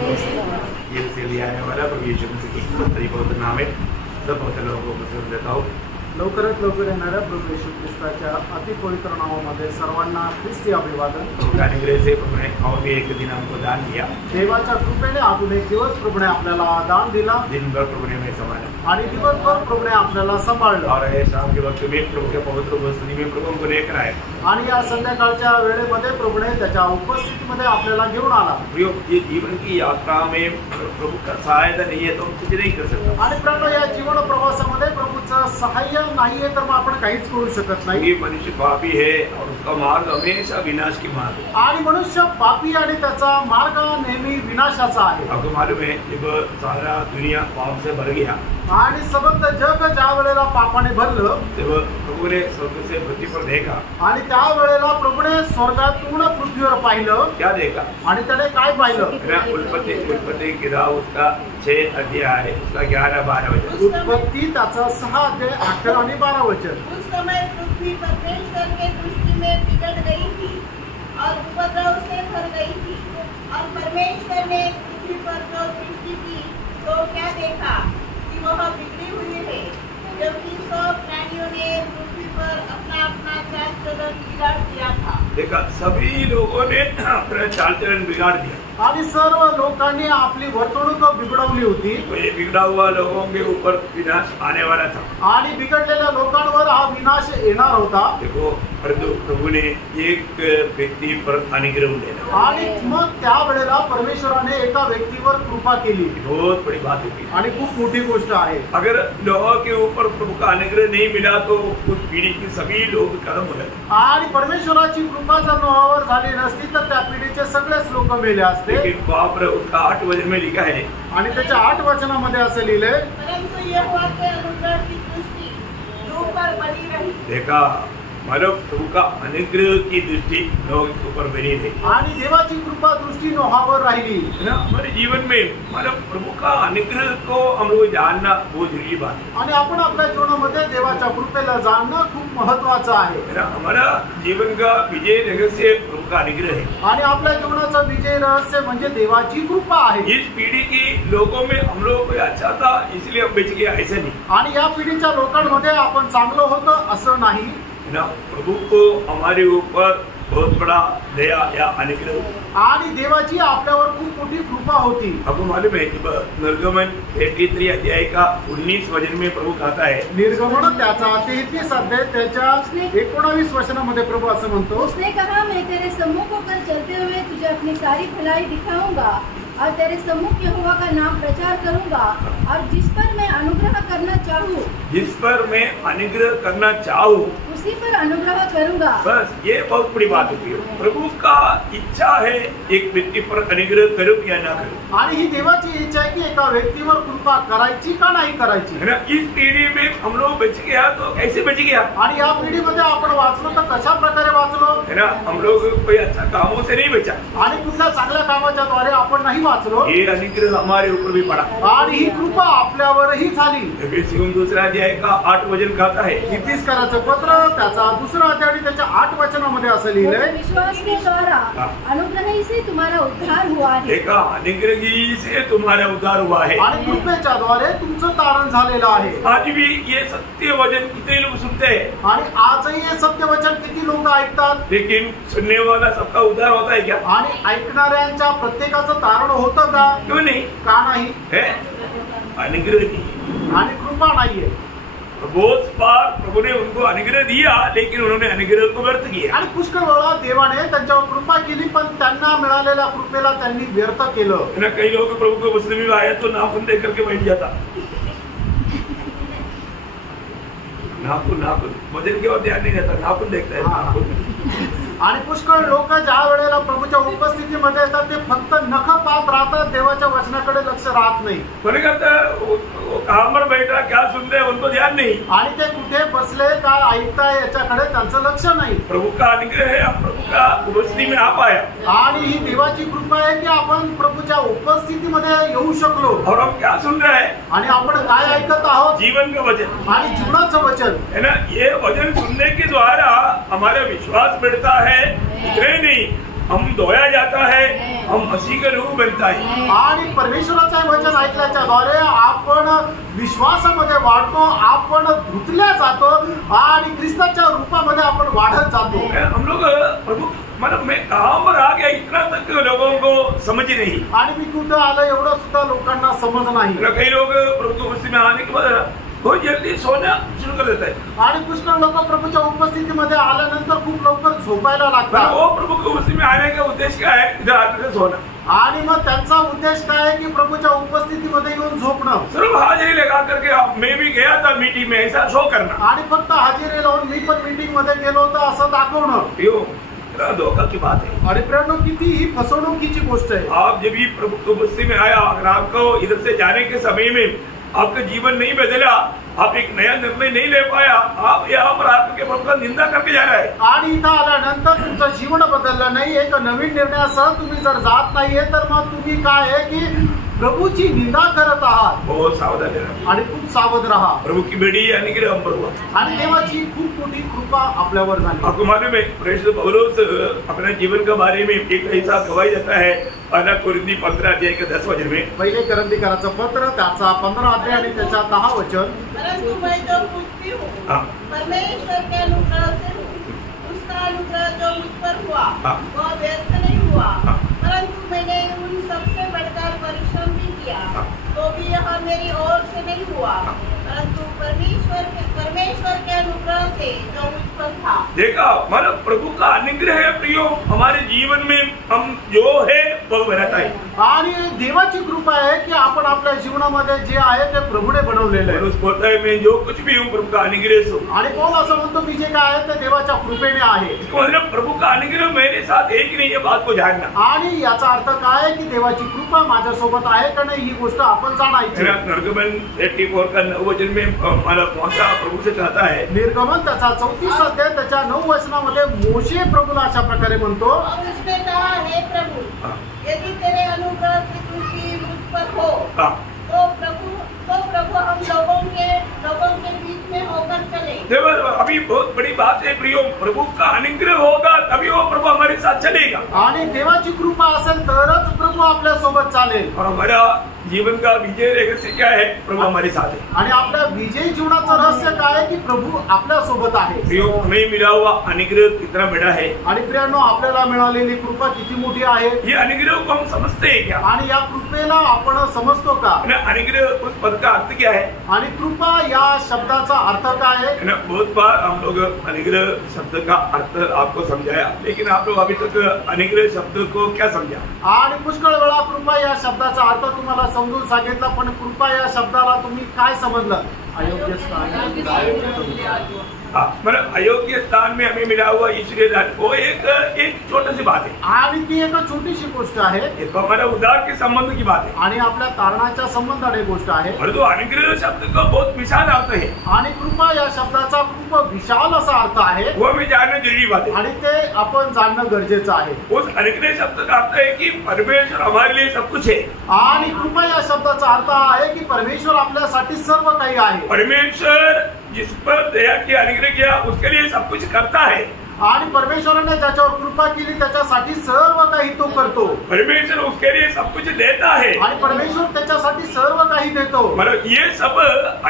ये से लिया आने वाला प्रभु यीशु मसीह की पवित्र पवित्र नाम है सब पवित्र लोगों को पसंद देता हूँ। लवकरात लवकर येणाऱ्या प्रभू येशू ख्रिस्ताच्या अति पवित्र नावामध्ये सर्वांना ख्रिस्ती अभिवादन। अनुग्रह से प्रभु ने और भी एक दिन हमको दान दिया। देवाच्या कृपेने अजून एक दिवस प्रभूने आपल्याला दान दिला। दिन भर प्रभु ने हमें संभाला आणि दिवसभर प्रभूने आपल्याला सांभाळलं। और शाम के वक्त में प्रभु के पवित्र उपस्थिति में प्रभु हमको लेकर आए आणि या संध्याकाळच्या वेळेमध्ये प्रभूने त्याच्या उपस्थितीमध्ये आपल्याला घेऊन आला। ये जीवन की यात्रा में प्रभु का सहायता नहीं है तो हम कुछ नहीं कर सकते। आणि प्राणो या जीवन प्रवासामध्ये प्रभूचं सहाय्य नाहीये तर मग आपण काहीच करू शकत नाही। ये मनुष्य पापी है और उसका मार्ग हमेशा विनाश की मार्ग है। आणि मनुष्य पापी आणि त्याचा मार्ग नेहमी विनाशाचा आहे। आपको मालूम है जब सारा दुनिया पाप से भर गया आणि समस्त जग ज्या वेळेला पापाने भरलं जब प्रभु ने स्वर्ग से पृथ्वी पर देखा आणि त्या वेळेला प्रभूने स्वर्गातून पृथ्वीवर पाहिलं। क्या देखा आणि त्याने काय पाहिलं? उत्पत्ति किताब उसका 6 अध्याय है उसका 11-12 वचन। उत्पत्ति त्याचा 6 अध्याय 11 आणि 12 वचन। उस समय पृथ्वी परमेश्वर के दृष्टि में बिगड़ गई थी और उपद्रव से भर गई थी और परमेश्वर ने पृथ्वी पर जो दृष्टि की तो क्या देखा कि वह बिगड़ी हुई है क्योंकि सब प्राणियों ने पृथ्वी पर अपना अपना चाल चलन बिगाड़ दिया था। देखा सभी लोगों ने अपना चाल चलन बिगाड़ दिया आणि सर्व लोकांनी आपली वर्तणूक बिघडवली होती। तो ये बिगड़ा हुआ लोगों के ऊपर विनाश आने वाला था आणि बिघडलेल्या लोकांवर हा विनाश येणार होता। देखो परंतु प्रभु ने एक व्यक्ती पर अनुग्रह दिया आणि मग त्या वेळेला परमेश्वराने एका व्यक्तीवर कृपा केली। बहुत बड़ी बात होती है आणि खूप मोठी गोष्ट आहे। अगर लोगों के ऊपर प्रभु का अनुग्रह नहीं मिला तो उस पीढ़ी के सभी लोग खत्म हो जाते। आणि परमेश्वराची कृपा जर नोहावर झाली नसती तर त्या पिढीचे सगळेच लोक मेले असते। लेकिन बाप रे उसका 8 वचन में लिखा है आणि त्याच्या 8 वचनामध्ये असं लिहिलंय परंतु यहोवा के अनुग्रह की दृष्टि लोग पर बनी रही। देखा मानव प्रभु का अनुग्रह की दृष्टि लोगों के ऊपर बनी रही आणि देवाची कृपा दृष्टी नोहावर राहिली है ना। हमारे जीवन में मानव प्रभु का अनुग्रह को हम लोग जानना बहुत जरूरी बात है। आणि आपण आपल्या जीवनामध्ये देवाच्या कृपेला जाणणं खूप महत्त्वाचं आहे। है ना। हमारा जीवन का विजय रहस्य प्रभु का अनुग्रह है आणि आपल्या जीवनाचं विजय रहस्य म्हणजे देवाची कृपा आहे। इस पीढ़ी की लोगों में हम लोग को अच्छा था इसलिए हम बच गया ऐसा नहीं। आणि या पिढीच्या लोकांमध्ये आपण चांगलं होतं असं नाही ना। प्रभु को हमारे ऊपर बहुत बड़ा दया या अनुग्रह आणि देवाची आपल्यावर खूप मोठी कृपा होती। आपको मालूम है जब निर्गमन 33 अध्याय का 19 वचन में प्रभु कहता है निर्गमन त्याचा 33 अध्याय त्याच्या 19 वचनामध्ये प्रभु असं म्हणतो उसने कहा मैं तेरे सम्मुख होकर चलते हुए तुझे अपनी सारी भलाई दिखाऊंगा और तेरे सम्मुख यहोवा का नाम प्रचार करूंगा और जिस पर मैं अनुग्रह करना चाहूँ उसी पर अनुग्रह करूंगा। बस ये बहुत बड़ी बात होती है। प्रभु का इच्छा है एक व्यक्ति पर अनुग्रह करो या ना करो। आणि ही देवाची इच्छा आहे की एका व्यक्तीवर कृपा करायची का नाही करायची। है ना। इस पीढ़ी में हम लोग बच गया तो कैसे बच गया? आणि या पिढीमध्ये आपण वाचलो तर कशा प्रकारे वाचलो? है ना। हम लोग कोई अच्छा कामों से नहीं बचा आणि कुठल्या चांगल्या कामाच्या द्वारे आपण नाही वाचलो। ये अनुग्रह हमारे ऊपर भी पड़ा आणि ही कृपा आपल्यावरही झाली। एफेसियों 2 अध्याय का 8 वचन कहता है इफिसकराचं पत्र त्याचा 2 अध्याय त्याच्या 8 वचनामध्ये असं लिहिलंय विश्वास के द्वारा अनुग्रह ही से तुम्हारा उद्धार हुआ है। देखा अनुग्रह ही से तुम्हारा उद्धार हुआ है आणि कृपेच्या द्वारे तुमचं तारण झालेलं आहे। आज भी ये सत्य वचन कितने लोग सुनते हैं आणि आजही हे सत्य वचन किती लोक ऐकतात लेकिन सुनने वाला सबका उद्धार होता है क्या? आणि ऐकणाऱ्यांच्या प्रत्येकाचं तारण होतं का? क्यों नहीं का नाही है? अनुग्रह नहीं आणि कृपा नाहीये। बहुत बार प्रभु ने उनको अनुग्रह दिया लेकिन उन्होंने अनुग्रह को व्यर्थ किया आणि पुष्कळ वेळा देवाने त्यांच्यावर कृपा केली पण त्यांना मिळालेल्या कृपेला त्यांनी व्यर्थ केलं। ना कई लोग प्रभु को वचन में आया तो नाखून देख करके बैठ जाता नाखून वचन के और ध्यान नहीं रहता नाखून देखता है नाखून। आणि पुष्कळ लोक ज्या वेळेला प्रभूच्या उपस्थितीमध्ये येतात ते फक्त नख पाहत राहतात देवाच्या वचनाकडे लक्ष राहत नाही। कोणी करता कहां पर बैठा क्या सुन रहे उनको ध्यान नहीं आणि ते कुठे बसले काय ऐकताय याच्याकडे त्यांचं लक्ष नाही। प्रभु का अनुग्रह है प्रभु का उपस्थिति में आ पाया आणि ही देवाची कृपा आहे की आपण प्रभूच्या उपस्थितीमध्ये येऊ शकलो। और हम क्या सुन रहे हैं आणि आपण काय ऐकत आहोत? जीवन का वचन आणि जीवनाचं वचन है ना। ये वचन सुनने के द्वारा हमारा विश्वास बढ़ता है इतने नहीं हम धोया जाता है, हम मसीह का रूप बनता है। आणि परमेश्वराचं हे वचन ऐकल्याच्या द्वारे आपण विश्वासामध्ये वाढतो, आपण धुतल्या जातो आणि ख्रिस्ताच्या रूपामध्ये आपण वाढत जातो। हम लोग प्रभु मतलब मैं कहाँ पर आ गया, इतना तक लोगों को समझ नहीं। आणि मी कुठं आलं एवढं सुद्धा लोकांना समज नाही। कई लोग प्रभु की उपस्थिति में आने के बाद बहुत जल्दी सोना शुरू कर देता है आणि पुष्कळ लोक प्रभूच्या उपस्थितीमध्ये आल्यानंतर खूप लवकर झोपायला लागतात। वो प्रभु की उपस्थिति में आने का उद्देश्य क्या है? इधर आकर सोना। आणि मग त्यांचा उद्देश काय आहे की प्रभूच्या उपस्थितीमध्ये येऊन झोपणं। सिर्फ हाजिरी लगा करके मैं भी गया था मीटिंग में, ऐसा शो करना आणि फक्त हजेरी लावून मी पण मीटिंग मध्ये गेलो होतो असं दाखवणं। यो धोखा की बात है। आणि प्रेरणो किती ही फसवणुकीची गोष्ट आहे। आप जब भी प्रभु की उपस्थिति में आया, अगर आपको इधर से जाने के समय में आपका जीवन नहीं बदला, आप एक नया निर्णय नहीं ले पाया, आप यहाँ पर आकर के प्रभु का निंदा करके जा रहा है। आणि इथं आल्यानंतर तुमचं जीवन बदललं नाही, एक नवीन निर्णयासह तुम्ही जर जात नाहीये तर मग तुम्ही काय आहे की प्रभूची निंदा करत आहात। बहुत सावधान रहना आणि खूप सावध राहा। प्रभु की बड़ी अनुग्रह हम पर हुआ आणि देवाची खूप मोठी कृपा आपल्यावर झाली। आपको मालूम है प्रेषित पौलुस अपने जीवन के बारे में एक ऐसा गवाही देता है, पहला कुरिन्थी 15 अध्याय के 10 वचन में। पहिले करंथीकराचं पत्र त्याचा 15 अध्याय आणि त्याच्या 10 वचन। परंतु मैं जो कुछ भी हूँ हाँ। परमेश्वर के अनुग्रह से हूँ। उसका अनुग्रह जो मुझ पर हुआ हाँ। वह व्यर्थ नहीं हुआ, हाँ। परंतु मैंने उन सबसे बढ़कर परिश्रम भी किया, हाँ। तो भी यह मेरी ओर से नहीं हुआ, परंतु परमेश्वर के अनुग्रह से जो मुझ पर था। देखा मतलब प्रभु का अनुग्रह है प्रियो, हमारे जीवन में हम जो है वो बनाता है। आणि देवाची कृपा आहे की आपण आपल्या जीवनामध्ये जे आहे ते प्रभूने बनवलेलं आहे। पौलुस बोलता है मैं जो कुछ भी हूँ प्रभु का अनुग्रह से हूँ। आणि पौल असं म्हणतो मी जे काय आहे ते देवाच्या कृपेने आहे। इसका मतलब प्रभु का अनुग्रह मेरे साथ है कि नहीं, ये बात को जानना। आणि याचा अर्थ काय आहे की देवाची कृपा माझ्या सोबत आहे का नाही ही गोष्ट आपण जाणायची। निर्गमन 34 का 9 वचन में मतलब मौसा प्रभु से चाहता है। निर्गमन त्याचा 34 अध्याय त्याच्या 9 वचनामध्ये मोशे प्रभूला अशा प्रकारे म्हणतो, और उसने कहा, हे प्रभु, हाँ। यदि तेरे अनुग्रह की दृष्टि मुझ पर हो हाँ। तो प्रभु हम लोगों के बीच में होकर चले। देखो अभी बहुत बड़ी बात है प्रियो, प्रभु का अनुग्रह होगा तभी वो प्रभु हमारे साथ चलेगा। आणि देवाची कृपा असेल तरच प्रभू आपल्या सोबत चालेल। और हमारा जीवन का विजय रहस्य क्या है? प्रभु हमारे साथ है। आणि आपल्या विजयी जीवनाचं रहस्य काय आहे की प्रभू आपल्या सोबत आहे। प्रियो हमें मिला हुआ अनुग्रह कितना बड़ा है, आणि प्रियांनो आपल्याला मिळालेली कृपा किती मोठी आहे। ये अनुग्रह को हम समझते हैं क्या? आणि या कृपेला आपण समजतो का? अनुग्रह उस पद का अर्थ क्या है? आणि कृपा या शब्दाचा अर्थ काय आहे? बहुत बार हम लोग अनुग्रह शब्द का अर्थ आपको समझाया, लेकिन आप लोग अभी तक अनुग्रह शब्द को क्या समझा? आणि पुष्कळ वेळा कृपा या शब्दाचा अर्थ तुम्हाला समजून सांगितला, पण कृपा या शब्दाला तुम्ही काय समजलं? अयोग्य स्थान। मतलब अयोग्य स्थान में हमें मिला हुआ ईश्वरीय दान, वो एक छोटी सी बात है। आणि ती एक छोटीशी गोष्ट आहे। एक हमारा उदार के संबंध की बात है आणि आपल्या तारणाच्या संबंधाने गोष्ट आहे। परंतु अनुग्रह शब्द का बहुत विशाल अर्थ है। आणि कृपा या शब्दाचा खूप विशाल असा अर्थ आहे। वो हमें जानना जरूरी बात है आणि ते आपण जाणणं गरजेचं आहे। उस अनुग्रह शब्द का अर्थ है कि परमेश्वर हमारे लिए सब कुछ है। आणि कृपा या शब्दाचा अर्थ आहे की परमेश्वर आपल्यासाठी सर्व काही आहे। परमेश्वर जिस पर दया की अनुग्रह किया उसके लिए सब कुछ करता है। आणि परमेश्वराने ज्याच्यावर कृपा केली त्याच्यासाठी सर्व काही तो करतो। परमेश्वर उसके लिए सब कुछ देता है आणि परमेश्वर त्याच्यासाठी सर्व काही देतो। मतलब ये सब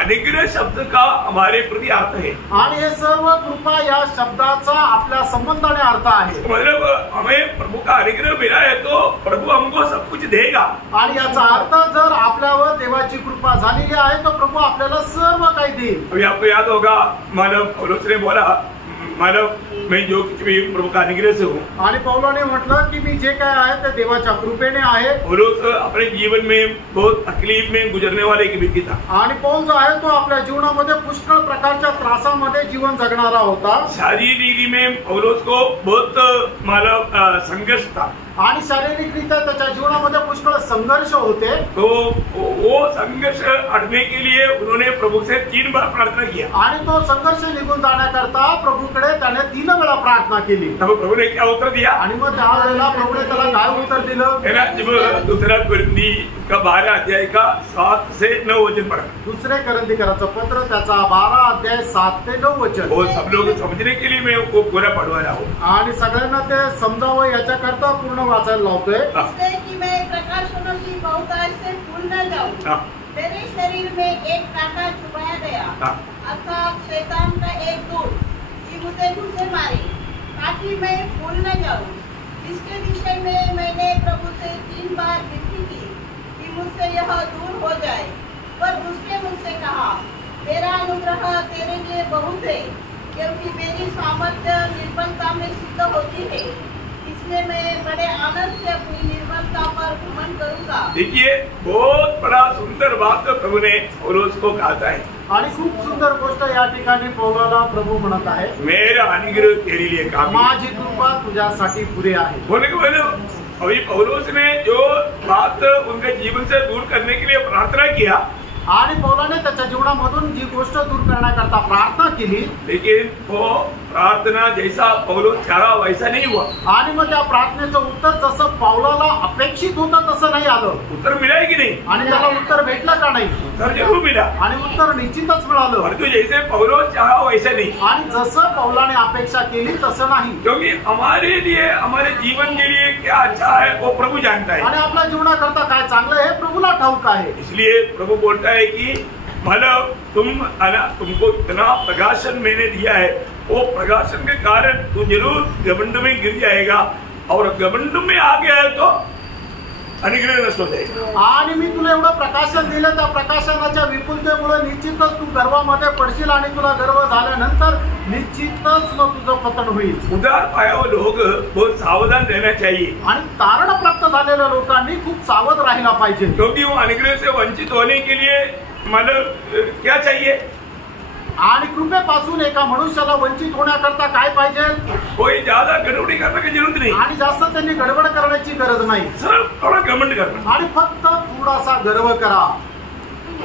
अनुग्रह शब्द का हमारे प्रति अर्थ है। आणि हे सर्व कृपा या शब्दाचा आपल्या संबंधाने अर्थ आहे। मतलब हमें प्रभु का अनुग्रह मिला है तो प्रभु हमको सब कुछ देगा। आणि याचा अर्थ जर आपल्यावर देवाची कृपा झालेली आहे तो प्रभू आपल्याला सर्व काही देईल। अभी आपको याद होगा मानव पौलुस ने बोला मानव मैं जो कुछ भी प्रभु का अनुग्रह से हूँ। आणि पौलाने म्हटलं की मी जे काय आहे ते देवाच्या कृपेने आहे। पौलुस अपने जीवन में बहुत तकलीफ में गुजरने वाला एक व्यक्ती था। आणि पौल जो आहे तो आपल्या जीवनामध्ये पुष्कळ प्रकारच्या त्रासामध्ये जीवन जगणारा होता। शारीरिक में पौलुस को बहुत मानव संघर्ष था। आणि शारीरिकरित्या त्याच्या जीवनामध्ये पुष्कळ संघर्ष होते. तो वो संघर्ष हटने के लिए उन्होंने प्रभु से 3 बार प्रार्थना किया. आणि तो संघर्ष निघून जाण्याकरता प्रभूकडे त्याने 3 वेळा प्रार्थना केली. तब प्रभु ने क्या उत्तर दिया? आणि मग त्यावेळेला प्रभूने त्याला काय उत्तर दिलं? जब दूसरा कुरिन्थी का 12 अध्याय का 7 से 9 वचन पढ़ा. दुसरे करंथीकराचं पत्र त्याचा 12 अध्याय 7 ते 9 वचन. वो सब लोग समझने के लिए मैं वो पूरा पढ़वा रहा हूँ. आणि सगळ्यांना ते समजावं याच्याकरता पूर्ण वाचायला लावतोय. इसलिए कि मैं प्रकाशनों की बहुतायत से भूल न जाऊं. तेरे शरीर में एक कांटा चुभाया गया, अर्थात शैतान का एक दूत कि मुझे घुसे मारे, ताकि मैं भूल न जाऊं. इसके विषय में मैंने प्रभु से 3 बार विनती की कि मुझसे यह दूर हो जाए. पर उसने मुझसे कहा, तेरा अनुग्रह तेरे लिए बहुत है, क्योंकि मेरी सामर्थ्य निर्बलता में सिद्ध होती है. इसलिए मैं बड़े आनंद से अपनी निर्बलता पर घमंड करूंगा. देखिए बहुत बड़ा सुंदर बात प्रभु ने पौलुस को कहा है. आणि खूप सुंदर गोष्ट या ठिकाणी पौलाला प्रभू म्हणत आहे, मेरा अनुग्रह तेरे लिए काफी. माझी कृपा तुझ्यासाठी पुरे आहे. बोलने के बाद अभी पौलुस ने जो बात उनके जीवन से दूर करने के लिए प्रार्थना किया, आणि पौलाने त्याच्या जीवनामधून जी गोष्ट दूर करण्याकरता प्रार्थना केली, लेकिन वो प्रार्थना जैसा पौलुस चाहा वैसा नहीं हुआ. आणि मग त्या प्रार्थनेचं उत्तर जसं पौलाला अपेक्षित होतं तसं नाही आलं. उत्तर मिला है कि नहीं? आणि त्याला उत्तर भेटलं का नाही? उत्तर जरूर मिला. आणि उत्तर निश्चितच मिळालं. परंतु जैसे पौलुस चाहा वैसा नहीं. आणि जसं पौलाने अपेक्षा केली तसं नाही. क्योंकि हमारे लिए हमारे जीवन के लिए क्या अच्छा है वो प्रभु जानता है. आणि आपल्या जीवनाकरता काय चांगलं आहे हे प्रभूला ठाऊक आहे. इसलिए प्रभु बोलता है कि मतलब तुमको इतना प्रकाशन मैंने दिया है, वो प्रकाशन के कारण तू जरूर घमंड में गिर जाएगा, और घमंड में आ गया है तो अनुग्रह नष्ट हो जाएगा. आणि मी तुला एवढं प्रकाशन दिलं, त्या प्रकाशनाच्या विपुलतेमुळे निश्चितच तू गर्वामध्ये पडशील आणि तुला गर्व झाल्यानंतर निश्चितच मग तुझं पतन होईल. उदार पाया हुआ लोग बहुत सावधान रहना चाहिए. आणि तारण प्राप्त झालेल्या लोकांनी खूप सावध राहिला पाहिजे. क्योंकि वो अनुग्रह से वंचित होने के लिए मतलब क्या चाहिए? आणि कृपेपासून एका मनुष्याला वंचित होण्याकरता काय पाहिजे? कोई ज्यादा गडबडी करने की जरूरत नहीं. आणि जास्त त्यांनी गडबड करण्याची गरज नाही. सिर्फ थोड़ा घमंड करना. आणि फक्त थोडासा गर्व करा.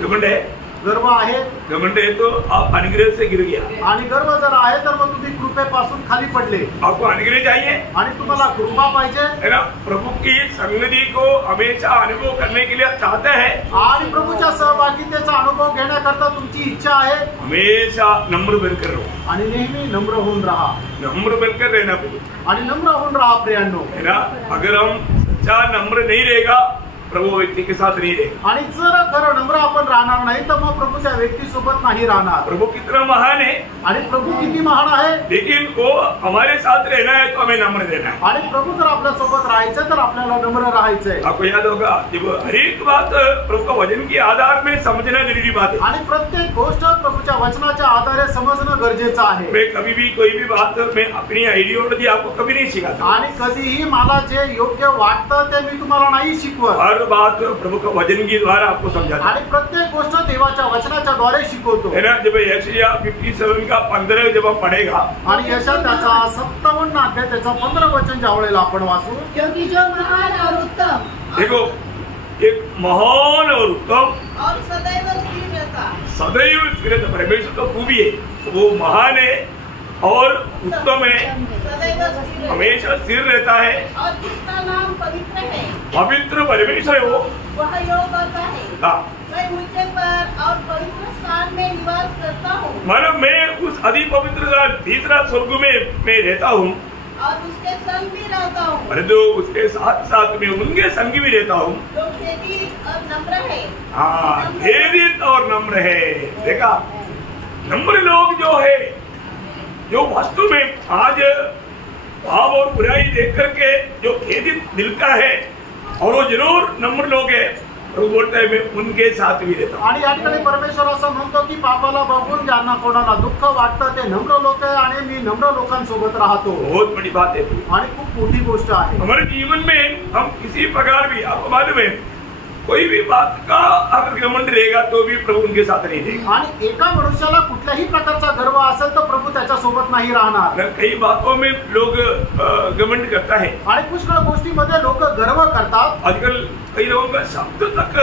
घमंड है, गर्व आहे, घमंड है तो आप अनुग्रह से गिर गया. आणि गर्व जर आहे तर मग तुम्ही कृपेपासून खाली पडले. आपको अनुग्रह चाहिए, आणि तुम्हाला कृपा पाहिजे, है ना? प्रभु की संगति को हमेशा अनुभव करने के लिए चाहते हैं. आणि प्रभूच्या सहभागितेचा अनुभव घेण्याकरता तुमची इच्छा आहे. हमेशा नम्र बनकर रहो. आणि नेहमी नम्र होऊन राहा. नम्र बनकर रहना पड़ेगा, आणि नम्र होऊन राहा प्रियांनो. है ना? अगर हम सच्चा नम्र नहीं रहेगा, प्रभु व्यक्ति के साथ नहीं रहेगा. आणि जर खरं नम्र आपण राहणार नाही तर मग प्रभू त्या व्यक्तीसोबत नाही राहणार. प्रभु कितना महान है, आणि प्रभू किती महान आहे, लेकिन वो हमारे साथ रहना है तो हमें नम्र रहना है. आणि प्रभू जर आपल्या सोबत राहायचं तर आपल्याला नम्र राहायचंय. आपको याद होगा जब हर एक बात प्रभु का वचन के आधार में समझना जरूरी बात है. आणि प्रत्येक गोष्ट प्रभूच्या वचनाच्या आधारे समजणं गरजेचं आहे. मैं कभी भी कोई भी बात मैं अपनी आइडियोलॉजी आपको कभी नहीं सिखाता. आणि कधीही मला जे योग्य वाटतं ते मी तुम्हाला नाही शिकवत. हर बात प्रभु का वचन के द्वारा आपको समझाता. आणि प्रत्येक गोष्ट देवाच्या वचनाच्या द्वारे शिकवतो. है ना? जब यशायाह 57 का 15 जब हम पढ़ेगा, आणि यशा त्याचा 57 अध्याय त्याचा 15 वचन ज्या वेळेला आपण वाचू, क्योंकि जो महान और उत्तम, देखो एक महान और उत्तम और सदैव स्थिर रहता. सदैव स्थिर परमेश्वर तो खूबी है, वो महान है और उत्तम है, सदैव स्थिर रहता. हमेशा स्थिर रहता है. और जिसका नाम पवित्र है, पवित्र परमेश्वर है वो. वह योग करता है. हाँ, मैं ऊंचे पर और पवित्र स्थान में निवास करता हूँ, मतलब मैं उस अति पवित्र तीसरा स्वर्ग में मैं रहता हूँ, और उसके संग भी रहता हूँ, परंतु उसके साथ साथ में उनके संग भी रहता हूँ. जो खेदित और नम्र है. हाँ, खेदित और नम्र है. देखा, नम्र लोग जो है, जो वास्तव में आज पाप और बुराई देख करके जो खेदित दिल का है, और वो जरूर नम्र लोग है, प्रभु बोलता है मैं उनके साथ भी रहता हूँ. आणि या ठिकाणी परमेश्वर असं म्हणतो की पापाला बघून ज्यांना कोणाला दुःख वाटतं ते नम्र लोक आहे, आणि मी नम्र लोकांसोबत राहतो. बहुत बड़ी बात है. आणि खूप मोठी गोष्ट आहे. हमारे जीवन में हम किसी प्रकार भी, आपको मालूम है कोई भी बात का अगर घमंड रहेगा तो भी प्रभु उनके साथ नहीं रहेगा। आणि एका मनुष्याला कुठल्याही प्रकारचा गर्व असेल तर प्रभू त्याच्या सोबत नाही राहणार। कई बातों में लोग घमंड करता है आणि पुष्कळ गोष्टीमध्ये लोक गर्व करतात। आजकल कई लोगों का शब्द तक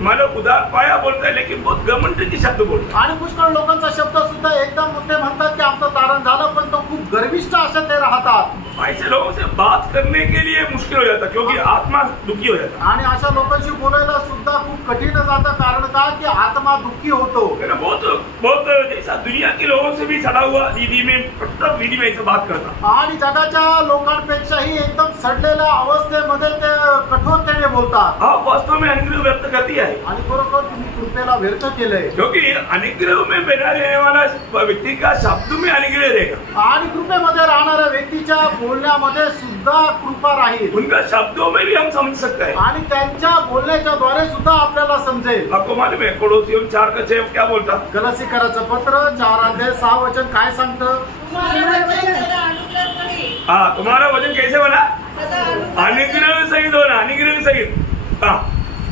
मानव उदार पाया बोलता है लेकिन बहुत घमंड की शब्द बोलता है। आणि पुष्कळ लोकांचा शब्द सुद्धा एकदम ते म्हणतात की आमचं तारण झालं, पण तो खूप गर्विष्ठ असे ते राहतात। ऐसे लोगों से बात करने के लिए मुश्किल हो जाता क्योंकि आत्मा दुखी हो जाता। आणि अशा लोकांशी बोलायला सुद्धा खूप कठीण जातं, कारण का की आत्मा दुःखी होतो। बहुत बहुत जैसा दुनिया के लोगों से भी सड़ा हुआ विधि में कट्टर विधि में ऐसे बात करता आणि जगाच्या लोकांपेक्षाही एकदम सडलेल्या अवस्थेमध्ये ते कठोरतेने बोलतात। आप वास्तव में अनुग्रह व्यक्त करती है आणि बरोबर तुम्ही कृपेला व्यर्थ केलंय, क्योंकि अनुग्रह में बना रहने वाला व्यक्ति का शब्द में अनुग्रह रहेगा आणि कृपेमध्ये राहणाऱ्या व्यक्तीच्या बोलण्यामध्ये सुद्धा कृपा राहील। उनका शब्दों में भी हम समझ सकते हैं आणि त्यांच्या बोलण्याच्या द्वारे सुद्धा आपल्याला समजेल। आपको मालूम है कोलोसियम 4:6 क्या बोलता? गलातीकराचं पत्र 4:6 वचन काय सांगतं? तुम्हारा वचन सदा अनुग्रह सहित। हाँ, तुम्हारा वचन कैसे बना? सदा अनुग्रह सहित होना, अनुग्रह सहित। हाँ,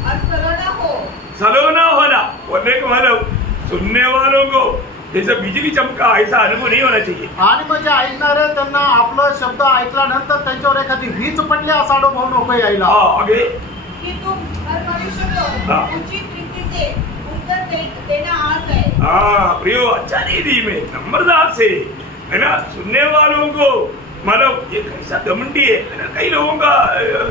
और सलोना हो। सलोना होना बोलने का मतलब सुनने वालों को जैसे बिजली चमका ऐसा अनुभव नहीं होना चाहिए। आणि म्हणजे ऐकणारे त्यांना आपलं शब्द ऐकल्यानंतर त्यांच्यावर एखादी वीज पडली असा अनुभव नको यायला। आगे कि तुम हर मनुष्य को हाँ। उचित रीति से उत्तर देना आज है। हाँ प्रियो, अच्छा नीति में नम्रता से है ना, सुनने वालों को मतलब ये कैसा घमंडी है ना। कई लोगों का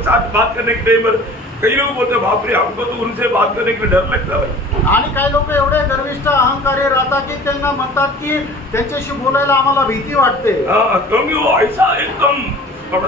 साथ बात करने के टाइम पर कई लोग बोलते बाप रे, हमको तो उनसे बात करने के लिए डर लगता है। आणि काही लोक एवढे गर्विष्ठ अहंकारी राहतात की त्यांना म्हणतात की त्यांच्याशी बोलायला आम्हाला भीती वाटते। क्योंकि वो ऐसा एकदम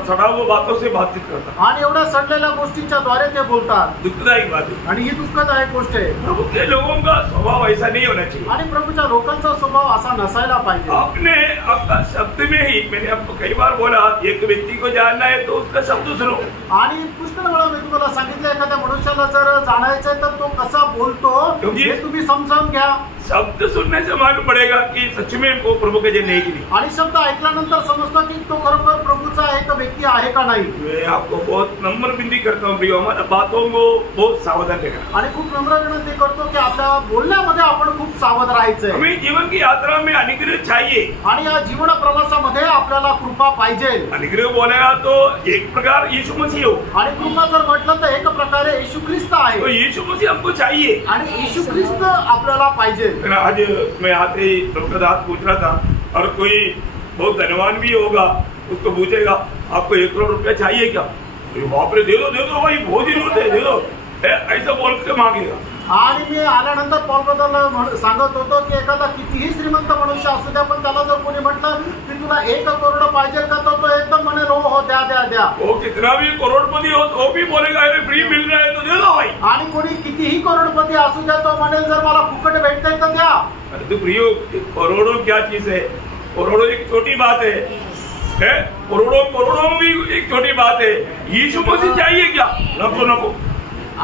सड़ा हुआ बातों से बातचीत करता आणि एवढ्या सडलेल्या गोष्टींच्या द्वारे ते बोलतात। दुखदायक बात है। आणि ही दुःखदायक गोष्ट आहे। प्रभु के लोगों का स्वभाव ऐसा नहीं होना चाहिए। आणि प्रभूच्या लोकांचा स्वभाव असा नसायला पाहिजे। आपने आपका शब्द में ही, मैंने आपको कई बार बोला, एक व्यक्ति को जानना है तो उसका शब्द सुनो। आणि पुष्कळ वेळा मी तुम्हाला सांगितलं, एखाद्या मनुष्याला जर जाणायचंय तर तो कसा बोलतो हे तुम्ही समजावून घ्या। शब्द सुनने से मालूम पड़ेगा कि सच में वो प्रभु के जन है कि नहीं। आणि शब्द ऐकल्यानंतर समजतं की तो खरोखर प्रभूचा एक व्यक्ती आहे का नाही। मैं आपको बहुत नम्र विनती करता हूँ प्रियो, हमारा बातों को बहुत सावधान रहना। आणि खूप नम्र विनंती करतो की आपल्या बोलण्यामध्ये आपण खूप सावध राहायचंय। हमें जीवन की यात्रा में अनुग्रह चाहिए आणि या जीवन प्रवासामध्ये आपल्याला कृपा पाहिजे। अनुग्रह बोलेगा तो एक प्रकार यीशु मसीह हो, आणि कृपा जर म्हटलं तर एक प्रकारे येशू ख्रिस्त तो आहे। यीशु मसीह हमको चाहिए आणि येशू ख्रिस्त आपल्याला पाहिजे। आज मैं आते ही डॉक्टर दास पूछ रहा था, और कोई बहुत धनवान भी होगा उसको पूछेगा आपको 1 करोड़ रुपया चाहिए क्या? बाप रे, दे दो भाई, बहुत जरूरत है, दे दो, ऐसा बोल के मांगेगा। आणि मी आल्यानंतर पॉल ब्रदरला सांगत होतो की एखादा कितीही श्रीमंत मनुष्य असू द्या, पण त्याला जर कोणी म्हटलं की तुला 1 करोड पाहिजे का, तो एकदम म्हणेल हो द्या द्या द्या। वो कितना भी करोड़पति हो तो भी बोलेगा अरे फ्री मिल रहा है तो दे दो भाई। आणि कोणी कितीही करोडपती असू द्या, तो म्हणेल जर मला फुकट भेटतंय तर द्या। अरे तो प्रियो, करोड़ों क्या चीज है? करोड़ों एक छोटी बात है, करोड़ों भी एक छोटी बात है। यीशु मसीह चाहिए क्या? नको।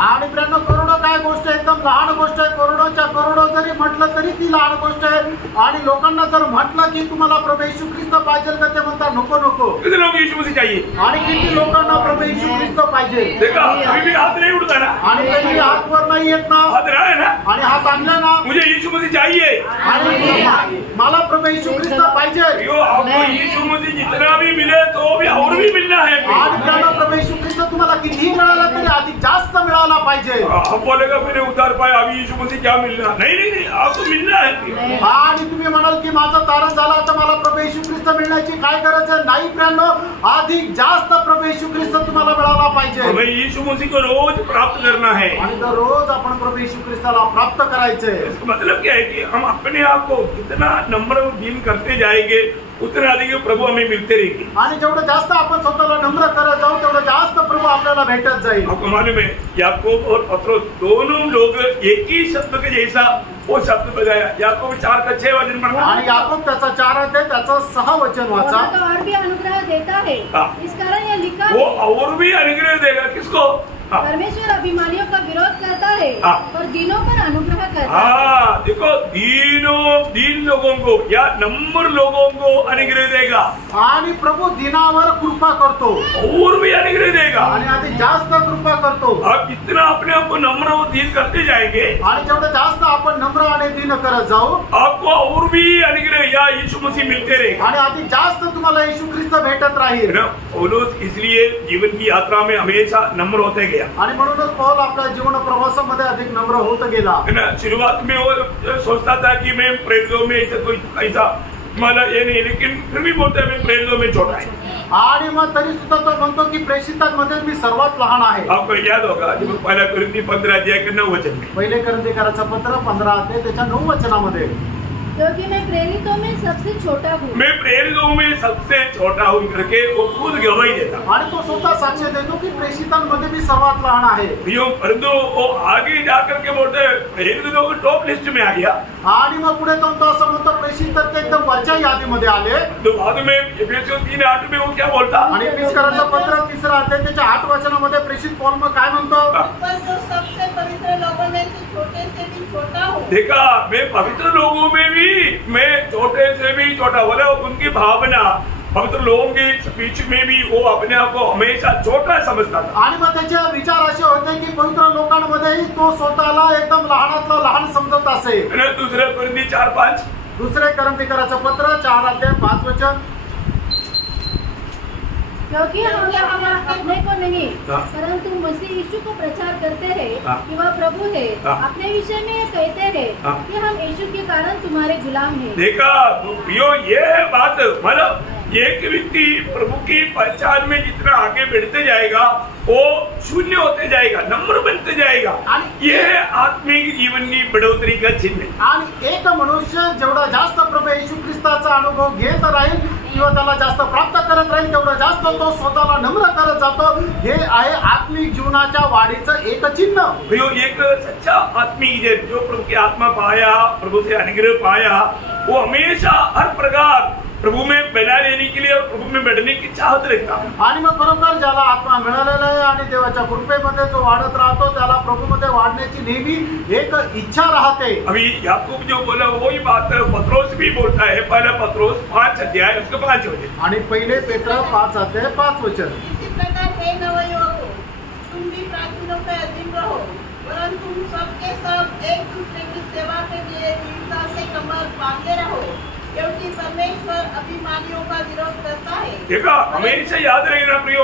आणि प्रियांनो, करोडो काय गोष्ट आहे, एकदम लहान गोष्ट आहे। करोडोच्या करोडो जरी म्हटलं तरी ती लहान गोष्ट आहे। आणि लोकांना जर म्हटलं की तुम्हाला प्रभू येशू ख्रिस्त पाहिजे का, ते म्हणतात नको। कितने लोग यीशु मसीह चाहिए? आणि किती लोकांना प्रभू येशू ख्रिस्त पाहिजे? देखा, अभी भी हाथ नहीं उठता ना, आणि त्यांनी हात वर नाही येत ना, हाथ रहा है ना, आणि हात आणला ना, मुझे यीशु मसीह चाहिए, आणि मला प्रभू येशू ख्रिस्त पाहिजे। प्रियो, आपको यीशु मसीह जितना भी मिले तो भी और भी मिलना है। आणि त्याला प्रभू येशू ख्रिस्त तुम्हाला कितीही मिळाला तरी अधिक जास्त मिळाला पाहिजे। आप बोलेगा मैंने उतार पाया, अभी यीशु मसीह क्या मिलना? नहीं, आपको मिलना है। आणि तुम्ही म्हणाल की माझं तारण झालं, तर मला प्रभू येशू ख्रिस्त मिळण्याची काय गरज आहे? नाही प्रियांनो, अधिक जास्त प्रभू येशू ख्रिस्त तुम्हाला मिळाला पाहिजे। हमें यीशु मसीह को रोज प्राप्त करना है। आणि दररोज आपण प्रभू येशू ख्रिस्ताला प्राप्त करायचंय। इसका मतलब क्या है कि हम अपने आप को जितना नम्र दीन करते जाएंगे उतना अधिक प्रभु हमें मिलते रहेंगे। आणि जेवढं जास्त आपण स्वतःला नम्र करत जाऊ तेवढं जास्त प्रभू आपल्याला भेटत जाईल। आपको मालूम है याकूब और पत्रोस दोनों लोग एक ही शब्द के जैसा वो शब्द बजाया। याकूब 4:6 वचन पढ़ा, आणि याकूब त्याचा 4 अध्याय त्याचं 6 वचन वाचा। और भी अनुग्रह देता है, हाँ। इस कारण यह लिखा वो है, और भी अनुग्रह देगा। किसको? हाँ। परमेश्वर अभिमानियों का विरोध करता है हाँ। और दीनों पर अनुग्रह करता है। हाँ, देखो दीन लोगों को या नम्र लोगों को अनुग्रह देगा आणि प्रभू दिनावर कृपा करतो और भी अनुग्रह देगा। आणि अधिक जास्त कृपा करतो आप जितना अपने आप को नम्र और दीन करते जाएंगे आणि जेवढं जास्त आपण नम्र आणि दीन करत जाऊ आपको और भी अनुग्रह या यीशु मसीह मिलते रहेगा। आणि अधिक जास्त तुम्हाला येशू ख्रिस्त भेटत है राहील। ना, पौलुस इसलिए जीवन की यात्रा में हमेशा नम्र होते गया। आणि म्हणूनच पौल आपल्या जीवन प्रवासामध्ये अधिक नम्र होत गेला। है ना, शुरुआत में वो सोचता था कि मैं प्रेरितों में ऐसा कोई ऐसा मला ये नहीं, लेकिन फिर भी बोलता है मैं प्रेरितों में छोटा है। आणि मग तरी सुद्धा तो म्हणतो की प्रेषितांमध्ये मी सर्वात लहान आहे। आपको याद होगा जब पहला कुरिन्थी 15 अध्याय के 9 वचन में पहिले करंथीकराचं पत्र 15 अध्याय त्याच्या 9 वचनामध्ये क्योंकि मैं प्रेरितों में सबसे छोटा हूँ। मैं प्रेरितों में सबसे छोटा हूँ करके वो खुद गवाही देता। आणि तो स्वतः साक्ष देतो की प्रेषितांमध्ये मी सर्वात लहान आहे। परंतु वो आगे जाकर के बोलते हैं प्रेरितों के टॉप लिस्ट में आ गया। आणि मग पुढे तो असं म्हणतो प्रेषित तर ते एकदम वरच्या यादीमध्ये आले। तो बाद में एफेसियों 3:8 में वो क्या बोलता? आणि एफेसकरांचं पत्र 3 अध्याय त्याच्या 8 वचनामध्ये प्रेषित पौल मग काय म्हणतो? पर जो सबसे पवित्र लोगों में से छोटे से भी छोटा हूँ। देखा, मैं पवित्र लोगों में भी मैं छोटे से भी छोटा, बोला उनकी भावना पवित्र लोगों के बीच में भी वो अपने आप को हमेशा छोटा समझता था। आणि मग त्याचे विचार असे होते की पवित्र लोकांमध्येही तो स्वतःला एकदम लहानातला लहान समजत असे। दूसरे कुरिन्थी 4:5 दुसरे करंथीकराचं पत्र 4 अध्याय 5 वचन क्योंकि हम अपने को नहीं हाँ। परंतु मसीह यीशु को प्रचार करते हैं हाँ। कि वह प्रभु है। हाँ। अपने विषय में ये कहते हैं हाँ। कि हम यीशु के कारण तुम्हारे गुलाम हैं। देखा, तो ये है बात, मतलब एक व्यक्ति प्रभु की पहचान में जितना आगे बढ़ते जाएगा वो शून्य होते जाएगा, नम्र बनते जाएगा। ये है आत्मिक जीवन की बढ़ोतरी का चिन्ह। आणि एक मनुष्य जेवढा जास्त प्रभू येशू ख्रिस्ताचा अनुभव घेत राहील किंवा त्याला जास्त प्राप्त करत राहील तेवढा जास्त तो स्वतःला नम्र करत जातो। हे आहे आत्मिक जीवनाच्या वाढीचं एक चिन्ह। एक सच्चा आत्मिक जो प्रभु की आत्मा पाया, प्रभु से अनुग्रह पाया, वो हमेशा हर प्रकार प्रभू में बना लेने के लिए और प्रभू में बढ़ने की चाहत रखता। आणि मग बरोबर ज्याला आत्मा मिळालेला आहे आणि देवाच्या कृपेमध्ये जो वाढत राहतो त्याला प्रभूमध्ये वाढण्याची नेहमी एक इच्छा राहते। अभी याकूब जो बोला वही बात पत्रोस भी बोलता है, पहला पत्रोस 5 अध्याय उसके 5 वचन। आणि पहिले पेत्र 5 अध्याय 5 वचन। इसी प्रकार हे नवयुवकों, तुम भी प्राचीनों पे अधीन रहो, परंतु सबके सब एक दूसरे की सेवा के लिए दृढ़ता से कमर बांधे रहो, क्योंकि परमेश्वर अभिमानियों का विरोध करता है। देखा, हमेशा याद रखना प्रियो,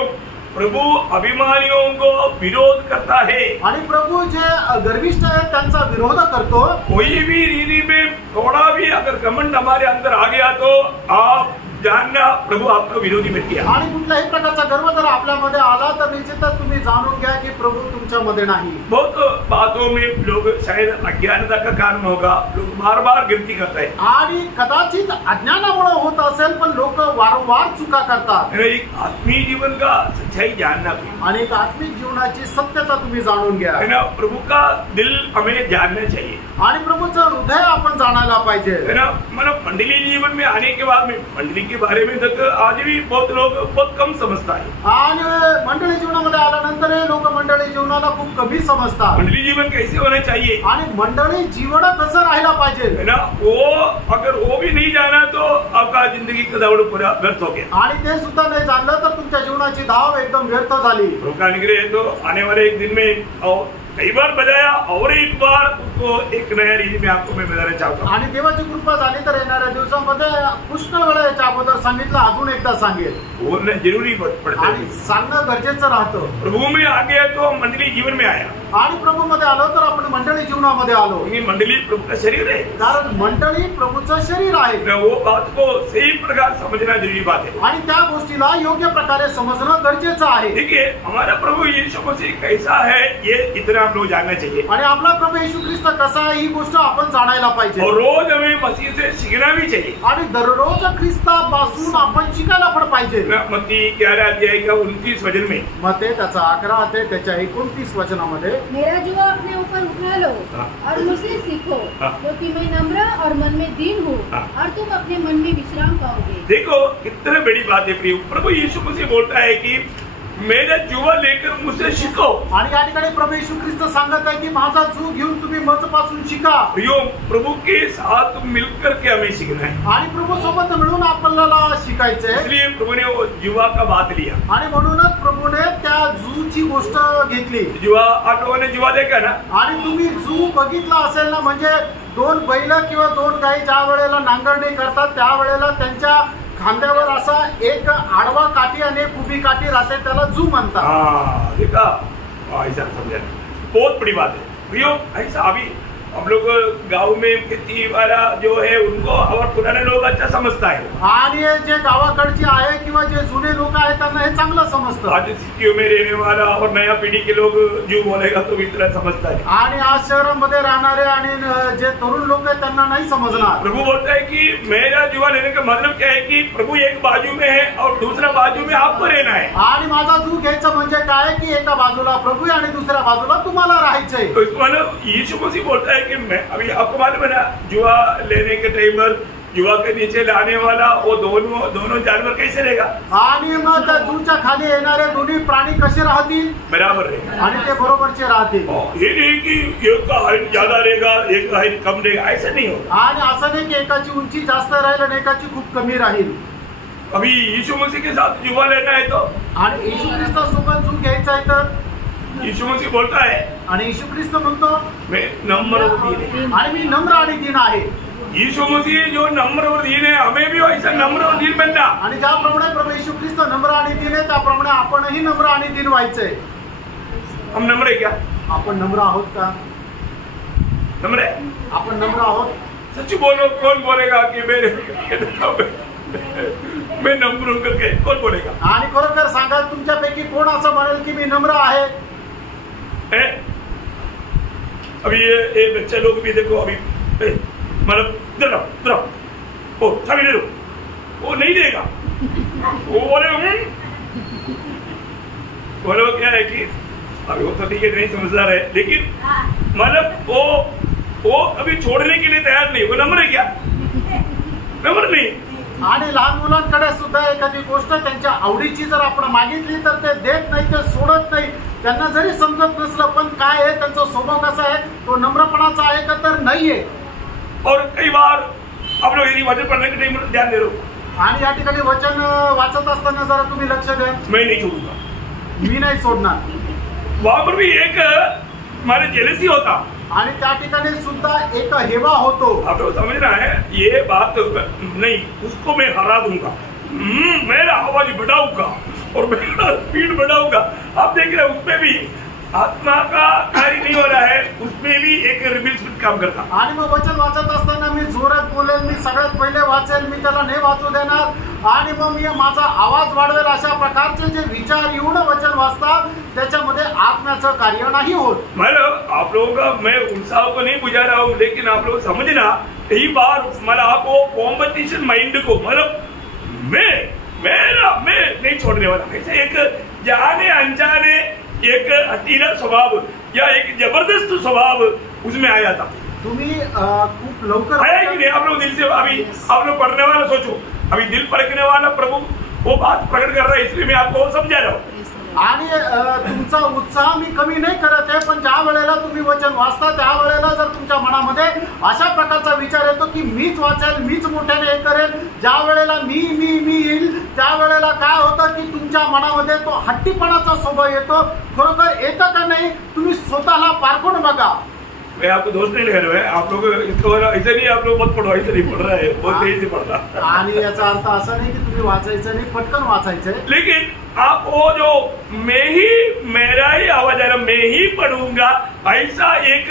प्रभु अभिमानियों को विरोध करता है। आणि प्रभू जे गर्विष्ठ आहेत त्यांचा विरोध करतो। कोई भी रीति में थोड़ा भी अगर घमंड हमारे अंदर आ गया तो आप जानना प्रभु आपका विरोधी बन गया। आणि कुठल्याही प्रकारचा गर्व जर आपल्यामध्ये आला तर निश्चितच तुम्ही जाणून घ्या की प्रभू तुमच्यामध्ये नाही। बहुत बातों में लोग शायद अज्ञानता का कारण होगा, लोग बार बार गलती करते हैं। आणि कदाचित अज्ञानामुळे होत असेल पण लोक वारंवार चुका करतात। एक आत्मीय जीवन का सच्चाई जानना भी, आणि एक आत्मिक जीवनाची सत्यता तुम्ही जाणून घ्या। है ना, प्रभु का दिल हमें जानना चाहिए आणि प्रभूचं हृदय आपण जाणायला पाहिजे। है ना, मतलब मंडली जीवन में आने के बाद में मंडली के बारे में तक आज भी बहुत लोग बहुत कम समझता है। आणि मंडळी जीवनामध्ये आल्यानंतर लोक मंडळी जीवनाला खूप कमी समजतात। मंडली जीवन कैसे होना चाहिए आणि मंडळी जीवन कसं राहायला पाहिजे, है ना, वो अगर वो भी नहीं जाना तो आपका जिंदगी का दौड़ पूरा व्यर्थ हो गया। आणि ते सुद्धा नाही जाणलं तर तुमच्या जीवनाची धाव एकदम व्यर्थ झाली। प्रभु का अनुग्रह है तो आने वाले एक दिन में और कई बार बजाया और एक बार उसको एक नया रीति में आपको मैं बताना चाहता हूँ। आणि देवाची कृपा झाली तर येणाऱ्या दिवसांमध्ये पुष्कळ वेळा याच्या अगोदर सांगितलं, अजून एकदा सांगेल। बोलना जरूरी पड़ता आणि है। सांगणं गरजेचं राहतं। प्रभु में आ गया तो मंडली जीवन में आया, आणि प्रभूमध्ये आलो तर आपण मंडळी जीवनामध्ये आलो, क्योंकि मंडली प्रभु का शरीर है। कारण मंडळी प्रभूचं शरीर आहे। वो बात को सही प्रकार समझना जरूरी बात है। आणि त्या गोष्टीला योग्य प्रकारे समजणं गरजेचं आहे। देखिए, हमारा प्रभु यीशु मसीह कैसा है ये इतना हम लोग जानना चाहिए। आणि आपला प्रभू येशू ख्रिस्त कसा आहे ही गोष्ट आपण जाणायला पाहिजे। और रोज हमें मसीह से सीखना भी चाहिए। आणि दररोज ख्रिस्तापासून आपण शिकायला पण पाहिजे। मत्ती 11 अध्याय का 29 वचन में, मत्ती त्याचा 11 अध्याय त्याच्या 29 वचनामध्ये, मेरा जुआ अपने ऊपर उठा लो और मुझसे सीखो, क्योंकि मैं नम्र और मन में दीन हूँ, और तुम अपने मन में विश्राम पाओगे। देखो कितनी बड़ी बात है प्रिय, प्रभु यीशु मसीह बोलता है कि मेरा जुवा लेकर मुझसे सीखो। आणि या ठिकाणी प्रभू येशू ख्रिस्त सांगत आहे की माझा जू घेऊन तुम्ही माझपासून शिका। प्रियो, प्रभु के साथ मिलकर के हमें सीखना है आणि प्रभू सोबत मिळून आपल्याला शिकायचंय। इसलिए प्रभु ने वो जुवा का बात लिया आणि म्हणूनच प्रभूने त्या जूची गोष्ट घेतली। जुवा, आप लोगों ने जुवा देखा ना? आणि तुम्ही जू बघितला असेल ना, म्हणजे 2 बैल किंवा 2 गाई ज्या वेळेला नांगरणी करतात त्यावेळेला त्यांच्या खांद्यावर असा एक आडवा काठी आणि एक उभी काठी राहते, त्याला जू म्हणतात। हाँ, देखा, ऐसा समझा, बहुत बड़ी बात है प्रियो। ऐसा अभी हम लोग गांव में खेती वाला जो है उनको और पुराने लोग अच्छा समझता है। आणि जे गावाकडचे आहे किंवा जे जुने लोक आहेत त्यांना हे चांगलं समजतं। आज सिटियों में रहने वाला और नया पीढ़ी के लोग जो बोलेगा तो इतना समझता है। आणि आज शहरामध्ये राहणारे आणि जे तरुण लोक आहेत त्यांना नाही समजणार। प्रभु बोलता है कि मेरा जुआ लेने का मतलब क्या है कि प्रभु एक बाजू में है और दूसरा बाजू में आपको रहना है। आणि माझा जू घ्यायचं म्हणजे काय की एका बाजूला प्रभू आणि दुसऱ्या बाजूला तुम्हाला राहायचंय। तो इसका मतलब यीशु मसीह बोलता है कि मैं अभी आपको मालूम है ना, जुआ लेने के टाइम पर जुआ के नीचे लाने वाला वो दोनों जानवर कैसे रहेगा? आणि मग त्या जूच्या खाली येणारे दोन्ही प्राणी कसे राहतील? बराबर रहेगा आणि ते बरोबरचे राहतील। ये नहीं कि एक का हाइट ज्यादा रहेगा एक का हाइट कम रहेगा, ऐसा नहीं होगा। आणि असं नाही की एकाची उंची जास्त राहील आणि एकाची खूप कमी राहील। अभी यीशु मसीह के साथ जुआ लेना है तो, आणि येशू ख्रिस्तासोबत जू घ्यायचा आहे तर यीशु मसीह बोलता है आणि येशू ख्रिस्त म्हणतो मैं नम्र और दीन है। आणि मी नम्र आणि दीन आहे। यीशु मसीह जो नम्र और दीन है, हमें भी वैसा नम्र और दीन बनना। आणि ज्याप्रमाणे प्रभू येशू ख्रिस्त नम्र आणि दीन आहे त्याप्रमाणे आपणही नम्र आणि दीन व्हायचंय। हम नम्र है क्या? आपण नम्र आहोत का? नम्र है? आपण नम्र आहोत? सच बोलो, कौन बोलेगा कि मैं नम्र हूं करके? कौन बोलेगा? आणि खरोखर सांगा, तुमच्यापैकी कोण असं म्हणेल की मी नम्र आहे? अभी ये बच्चे लोग भी देखो, अभी मतलब इधर ओ चाबी ले लो, वो नहीं देगा, वो बोले वो क्या है कि अभी वो तो ठीक है, नहीं समझदार है, लेकिन मतलब वो अभी छोड़ने के लिए तैयार नहीं। वो नम्र है क्या? नम्र नहीं। आणि लहान मुलांकडे सुद्धा एखादी गोष्ट त्यांच्या आवडीची जर आपण मागितली तर ते देत नाही, ते सोडत नाही। त्यांना जरी समजत नसलं पण काय आहे त्यांचा स्वभाव कसा आहे, तो नम्रपणाचा आहे का तर नाहीये। और कई बार आप लोग यदि वचन पढ़ने के टाइम ध्यान दे रहे हो, आणि या ठिकाणी वचन वाचत असताना जरा तुम्ही लक्ष द्या, मैं नहीं छोड़ूंगा, मी नाही सोडणार। वहां पर भी एक हमारे जेलसी होता, आणि त्या ठिकाणी सुद्धा एक हेवा होतो। आप लोग समझ रहा है, ये बात नहीं, उसको मैं हरा दूंगा, मेरा आवाज बढ़ाऊंगा और मेरा स्पीड बढ़ाऊंगा। आप देख रहे हैं उसमें भी आत्मा का कार्य नहीं हो रहा है, उसमें भी एक रिबिल स्पिरिट काम करता। आणि मग वचन वाचत असताना मी जोरात बोलेल, मी सगळ्यात पहिले वाचेल, मी त्याला नाही वाचू देणार आणि मग मी माझा आवाज वाढवेल। अशा प्रकारचे जे विचार येऊन वचन वाचतात त्याच्यामध्ये आत्म्याचं कार्य नाही होत। मतलब आप लोगों का मैं उत्साह को नहीं बुझा रहा हूँ, लेकिन आप लोग समझना, कई बार मतलब आपको कॉम्पिटिशन माइंड को मतलब मैं नहीं छोड़ने वाला, ऐसे एक जाने अनजाने एक हटीला स्वभाव या एक जबरदस्त स्वभाव उसमें आया था। तुम्ही खूप लवकर आया कि नहीं? आप लोग दिल से, अभी आप लोग पढ़ने वाला सोचो, अभी दिल परखने वाला प्रभु वो बात प्रकट कर रहा है, इसलिए मैं आपको समझा रहा हूँ। आणि तुमचा उत्साह मी कमी नाही करत आहे, पण ज्या वेळेला तुम्ही वचन वाचता त्यावेळेला जर तुमच्या मनामध्ये अशा प्रकारचा विचार येतो की मीच वाचेल, मीच मोठ्याने हे करेल, ज्या वेळेला मी येईल त्यावेळेला काय होतं की तुमच्या मनामध्ये तो हट्टीपणाचा स्वभाव येतो। खरोखर येतं का नाही तुम्ही स्वतःला पारखून बघा। मैं आपको दोस्त नहीं लगा रहा है, आप लोग इसको ऐसे नहीं, आप लोग मत पढ़ो, ऐसे नहीं पढ़ रहा है, बहुत तेजी से पढ़ रहा। आणि याचा अर्थ असा नाही की तुम्ही वाचायचं नाही, पटकन वाचायचंय, लेकिन आप वो जो मेरा ही आवाज है, मैं ही पढ़ूंगा, ऐसा एक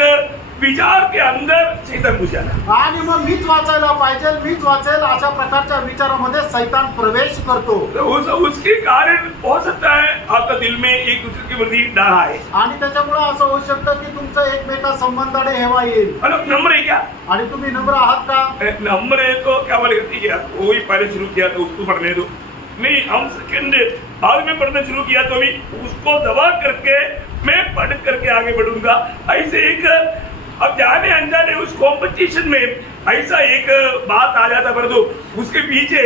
विचार के अंदर शैतान घुस जाता। आणि मग मीच वाचायला पाहिजे, मीच वाचेल, अशा प्रकारच्या विचारामध्ये शैतान प्रवेश करतो। तो उसके कारण हो सकता है आपका दिल में एक दूसरे के प्रति डर आए, आणि त्याच्यामुळे असं होऊ शकतं की तुमचं एकमेका संबंधाने हेवा येईल। मतलब नम्र है क्या? आणि तुम्ही नम्र आहात का? नम्र है तो क्या बोलेगा, ठीक है वही पहले शुरू किया तो उसको पढ़ने दो, नहीं हम सेकंड बाद में पढ़ना शुरू किया तो भी उसको दबा करके मैं पढ़ करके आगे बढ़ूंगा। ऐसे एक अब जाने अनजाने उस कंपटीशन में ऐसा एक बात आ जाता, परंतु उसके पीछे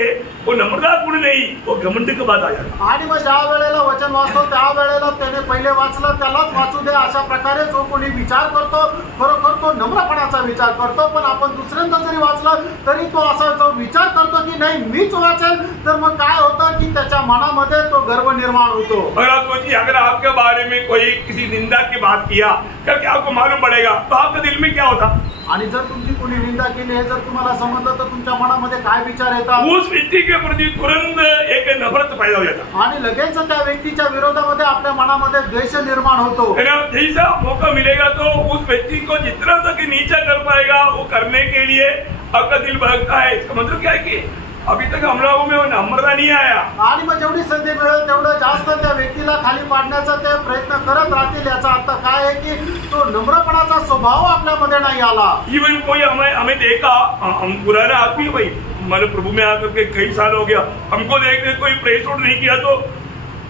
वो नम्रता गुण नहीं, वो घमंड की बात आ जाता। आणि मग ज्या वेळेला वचन वाचतो त्या वेळेला त्याने पहिले वाचलं त्यालाच वाचू दे अशा प्रकारे जो कोणी विचार करतो खरोखर तो नम्रपणाचा विचार करतो, पण आपण दुसऱ्यांदा जरी वाचलं तरी तो असा जो विचार करतो की नाही मीच वाचेल, तर मग काय होतं की त्याच्या मनामध्ये तो गर्व निर्माण होतो। और आप सोचिए, अगर आपके बारे में कोई किसी निंदा की बात किया, क्या आपको मालूम पड़ेगा तो आपके दिल में क्या होता? आणि जर तुमची कोणी निंदा केली हे जर तुम्हाला समजलं तर तुमच्या मनामध्ये काय विचार येतात? उस व्यक्ति के प्रति तुरंत एक नफरत पैदा हो जाता, आणि लगेच त्या व्यक्तीच्या विरोधामध्ये आपल्या मनामध्ये द्वेष निर्माण होतो। जैसा मौका मिलेगा तो उस व्यक्ति को जितना तक नीचा कर पाएगा वो करने के लिए आपका दिल भटकता है। इसका मतलब क्या है कि अभी तक हम लोगों में वो नम्रता नहीं आया, आणि मग जेवढी संधी मिळेल तेवढं जास्त त्या व्यक्तीला खाली पाडण्याचा ते प्रयत्न करत राहतील। याचा अर्थ काय आहे की तो नम्रपणाचा स्वभाव आपल्यामध्ये नाही आला। इवन कोई हमें देखा, हम पुराना आदमी भाई, हमारे प्रभु में आकर के कई साल हो गया, हमको देखते कोई प्रेस आउट नहीं किया तो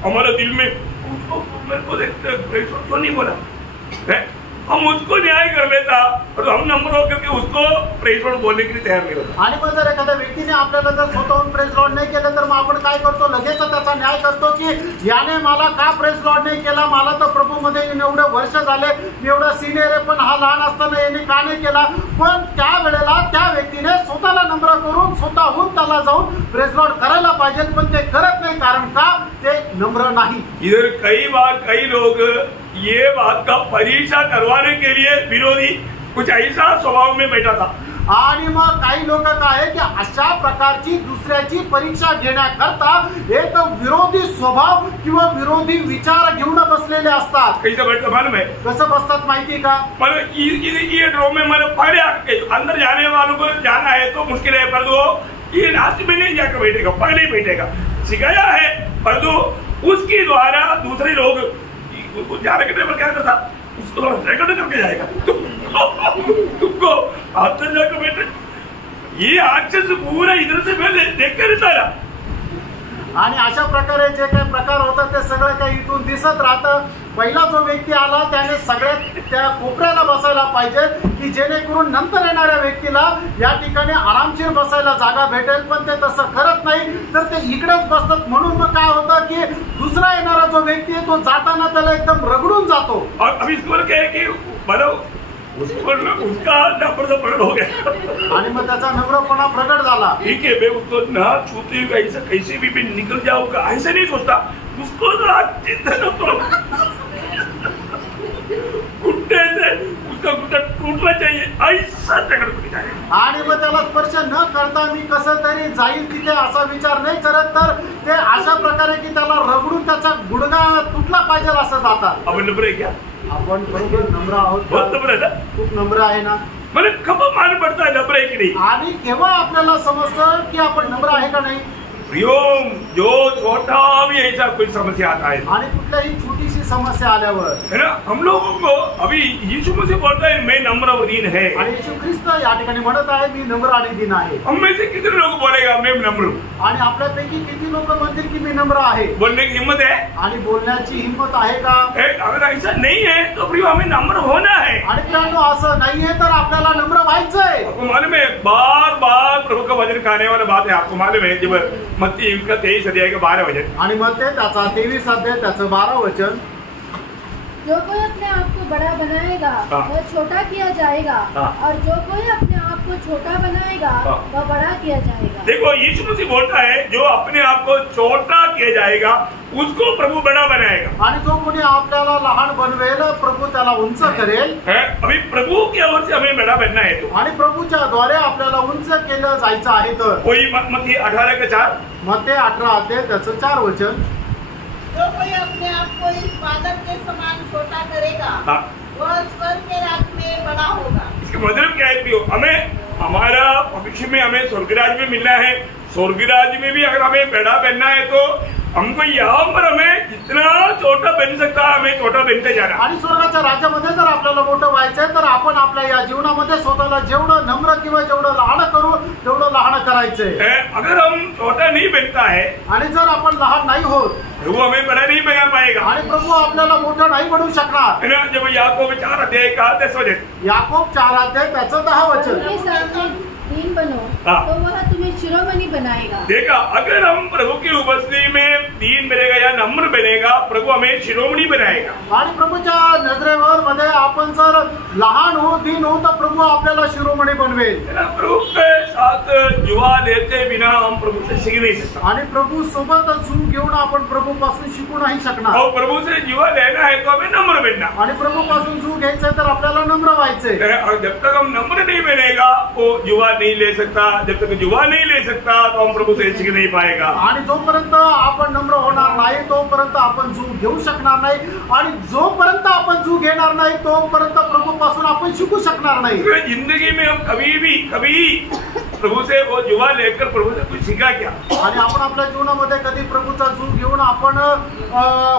हमारा दिल में मेरे को देखते प्रेस आउट क्यों नहीं बोला है? हम उसको न्याय कर लेता और हम नंबर होकर के उसको प्रेस आउट बोलने के लिए तैयार नहीं होता। आणि मग जर एखाद्या व्यक्तीने आपल्याला जर स्वतःहून प्रेस लॉर्ड नाही केलं तर मग आपण काय करतो, लगेच त्याचा न्याय करतो की याने मला का प्रेस लॉर्ड नाही केला, मला तर प्रभू मध्ये एवढे वर्ष झाले, एवढा सिनियर आहे, पण हा लहान असताना याने का नाही केला? पण त्या वेळेला त्या व्यक्तीने स्वतःला नम्र करून स्वतःहून त्याला जाऊन प्रेस लॉर्ड करायला पाहिजे, पण ते करत नाही। कारण का? ते नम्र नाही। इधर कई बार कई लोग ये बात का परीक्षा करवाने के लिए विरोधी कुछ ऐसा स्वभाव में बैठा था, आणि मग काही लोक काय आहे की अशा प्रकारची दुसऱ्याची परीक्षा घेण्याकरता एक विरोधी स्वभाव किंवा विरोधी विचार घेऊन बसलेले असतात। कैसे बैठता मालूम है? कसं बसतात माहिती का? मतलब ये ड्रो में मैंने पहले आके अंदर जाने वालों को जाना है तो मुश्किल है, पर वो ये लास्ट में नहीं जाकर बैठेगा, पहले ही बैठेगा। सिखाया है, पर उसके द्वारा दूसरे लोग जाने के टाइम क्या करता, उसको रेकॉर्ड करके जाएगा, तुमको अंदर जाकर बैठे, ये आक्षेप पूरा इधर से पहले देख कर रहा। आणि अशा प्रकारे जे काही प्रकार होतात ते सगळं काही इथून दिसत राहतं। पहिला जो व्यक्ती आला त्याने सगळ्यात त्या कोपऱ्याला बसायला पाहिजे की जेणेकरून नंतर येणाऱ्या व्यक्तीला या ठिकाणी आरामशीर बसायला जागा भेटेल, पण ते तसं करत नाही, तर ते इकडेच बसतात। म्हणून मग काय होतं की दुसरा येणारा जो व्यक्ती आहे तो जाताना त्याला एकदम रगडून जातो। और अभी इसको क्या है कि मतलब उसका नम्रता प्रकट हो गया आणि मग त्याचा नम्रपणा प्रकट झाला। ठीक है, मैं उसको ना छूते हुए ऐसा कैसे भी मैं निकल जाऊंगा ऐसा नहीं सोचता, उसको तो अच्छी तरह घुटने से उसका घुटना टूटना चाहिए, ऐसा दगड जाएगा। आणि मग त्याला स्पर्श न करता मी कसं तरी जाईल तिथे असा विचार नाही करत, तर ते अशा प्रकारे की त्याला रगडून त्याचा गुडघा तुटला पाहिजे असं जातात। आपण नम्र आहे क्या? आपण बरोबर नम्र आहोत, बहुत नम्र है ना? खूप नम्र आहे ना? मला खबर मान पडता है नम्र आहे की नाही? आणि केव्हा आपल्याला समजतं की आपण नम्र आहे का नाही? प्रियोम, जो छोटा भी ऐसा कोई समस्या आता है आणि कुठल्याही छोटीशी समस्या आल्यावर है ना, हम लोगों को अभी यीशु मसीह बोलता है मैं नम्र व दीन है, आणि येशू ख्रिस्त या ठिकाणी म्हणत आहे मी नम्र आणि दीन आहे। हम में से कितने लोग बोलेगा मैं नम्र हूं? आणि आपल्यापैकी किती लोक म्हणतील की मी नम्र आहे? बोलने की हिम्मत है? आणि बोलण्याची हिंमत आहे का? अगर ऐसा नहीं है तो प्रियो हमें नम्र होना है। आणि मित्रांनो असं नाहीये तर आपल्याला नम्र व्हायचंय। आपको मालूम है बार बार प्रभु का वचन कहने वाला बात है, आपको मालूम है जब मत्ती का 23 अध्याय का 12 वचन, आणि मग ते त्याचा 23 अध्याय त्याचं 12 वचन, जो कोई अपने आप को बड़ा बनाएगा हाँ। वह छोटा किया जाएगा, हाँ। और जो कोई अपने आप को छोटा बनाएगा हाँ। वह बड़ा किया जाएगा। देखो यीशु मसीह बोलता है जो अपने आप को छोटा किया जाएगा उसको प्रभु बड़ा बनाएगा। आणि जो कोणी आपल्याला लहान बनवेल प्रभु त्याला उंच करेल। अभी प्रभु की ओर से हमें बड़ा बनना है तो, आणि प्रभूच्या द्वारे आपल्याला उंच केलं जायचं आहे। तर कोई मत्ती 18 का 4, मत्ते 18 अध्याय त्याचं 4 वचन, जो कोई अपने आप को इस बालक के समान छोटा करेगा हाँ। वह स्वर्ग के राज्य में बड़ा होगा। इसका मतलब क्या है प्रियो? हमें हमारा भविष्य में हमें स्वर्गराज में मिलना है, स्वर्गराज में भी अगर हमें बड़ा बनना है तो हमको यहाँ पर हमें जितना छोटा बन सकता है हमें छोटा बनते जाना। आणि स्वर्गाच्या राज्यामध्ये जर आपल्याला मोठं व्हायचंय तर आपण आपल्या या जीवनामध्ये स्वतःला जेवढं नम्र किंवा जेवढं लहान करू तेवढं लहान करायचंय। अगर हम छोटा नहीं बनता है आणि जर आपण लहान नाही होत प्रभु हमें बड़ा नहीं बना पाएगा, आणि प्रभू आपल्याला मोठं नाही बनवू शकणार। है ना। जब याकूब 4 अध्याय का 10 वचन, याकूब 4 अध्याय त्याचं 10 वचन, दीन बनो हाँ। तो वह तुम्हें शिरोमणि बनाएगा। देखा, अगर हम प्रभु की उपस्थिति में दीन बनेगा या नम्र बनेगा, प्रभु हमें शिरोमणी बनाएगा। आणि प्रभूच्या नजरेवर मध्ये आपण जर लहान हो, दीन हो, तर प्रभू आपल्याला शिरोमणी बनवेल। है ना, प्रभु के साथ जुआ लेते बिना हम प्रभु से सीख नहीं सकता। आणि प्रभू सोबत झूम घेऊन आपण प्रभू पासून शिकू नाही शकणार। और प्रभु से जुआ लेना है तो हमें नम्र बनना। आणि प्रभू पासून झूम घ्यायचंय तर आपल्याला नम्र व्हायचंय। और जब तक हम नम्र नहीं बनेगा वो जुआ नहीं ले सकता। जब तक जुआ नहीं ले सकता तो हम प्रभु से सीख नहीं पाएगा। आणि जोपर्यंत आपण नम्र होणार नाही तोपर्यंत आपण झूम घेऊ शकणार नाही, आणि जोपर्यंत आपण झूम घेणार नाही तोपर्यंत प्रभू पासून आपण शिकू शकणार नाही। जिंदगी में हम कभी प्रभु से वो जुआ लेकर प्रभु से कुछ सीखा क्या? आणि आपण आपल्या जीवनामध्ये कधी प्रभूचा झूम घेऊन आपण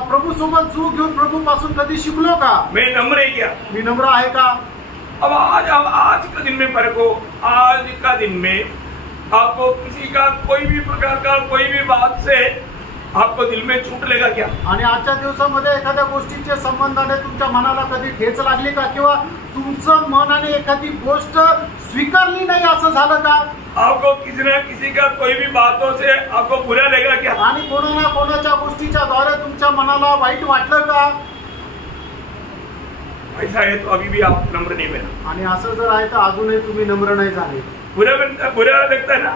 प्रभू सोबत झूम घेऊन प्रभू पासून कधी शिकलो का? मैं नम्र है क्या? मी नम्र आहे का? अब आज का दिन में फर्क हो। आज का दिन में आपको किसी का कोई भी प्रकार का कोई भी बात से आपको दिल में चोट लेगा क्या? आणि आजच्या दिवसामध्ये एखाद्या गोष्टीच्या संबंधाने तुमच्या मनाला कधी ठेच लागली का, किंवा तुमचं मनाने एखादी गोष्ट स्वीकारली नाही असं झालं का? आपको किसी न किसी का कोई भी बातों से आपको बुरा लगेगा क्या? आणि कोणा ना कोणाच्या गोष्टीच्या द्वारे तुमच्या मनाला वाईट वाटलं का? ऐसा है तो अभी भी आप नम्र नहीं बना। आणि असं जर आहे तर अजूनही तुम्ही नम्र नाही झाले। बुरा लगता है ना।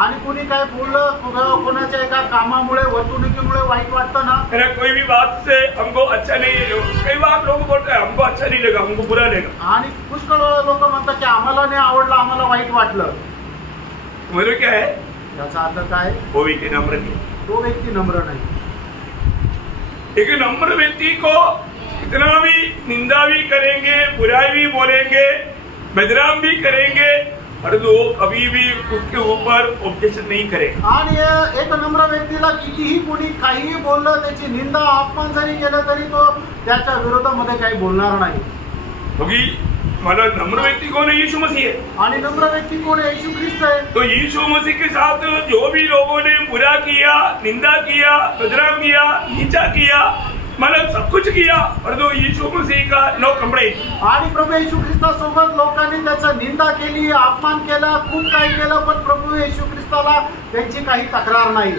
आणि कुणी काय बोललं, कोणाच्या एका कामामुळे वर्तणुकीमुळे वाईट वाटतं ना। कोई भी बात से हमको अच्छा नहीं, कई बार लोग बोलते हैं हमको अच्छा नहीं लगा, हमको बुरा लगा। आणि पुष्कळ लोक म्हणतात की आम्हाला नाही आवडलं, आम्हाला वाईट वाटलं। मतलब क्या है? याचा अर्थ काय? वो व्यक्ति नम्र नहीं। तो व्यक्ती नम्र नाही। एक नम्र व्यक्ति को कितना भी निंदा भी करेंगे, बुराई भी बोलेंगे, बदनाम भी करेंगे, और वो कभी भी उसके ऊपर ऑब्जेक्शन नहीं करेगा। आणि एक नम्र व्यक्तीला कितीही कोणी काहीही बोललं, त्याची निंदा अपमान जरी केलं तरी तो त्याच्या विरोधामध्ये काही बोलणार नाही। क्योंकि मतलब नम्र व्यक्ति कौन है? यीशु मसीह है। आणि नम्र व्यक्ती कोण है? यीशु ख्रिस्त है। तो यीशु मसीह के साथ जो भी लोगों ने बुरा किया, निंदा किया, बदनाम किया, नीचा किया, मतलब सब कुछ किया, और तो यीशु मसीह का नो कंप्लेंट। आणि प्रभू येशू ख्रिस्तासोबत लोकांनी त्याचं निंदा केली, अपमान केला, खूप काही केलं, पण प्रभू येशू ख्रिस्ताला त्यांची काही तक्रार नाही।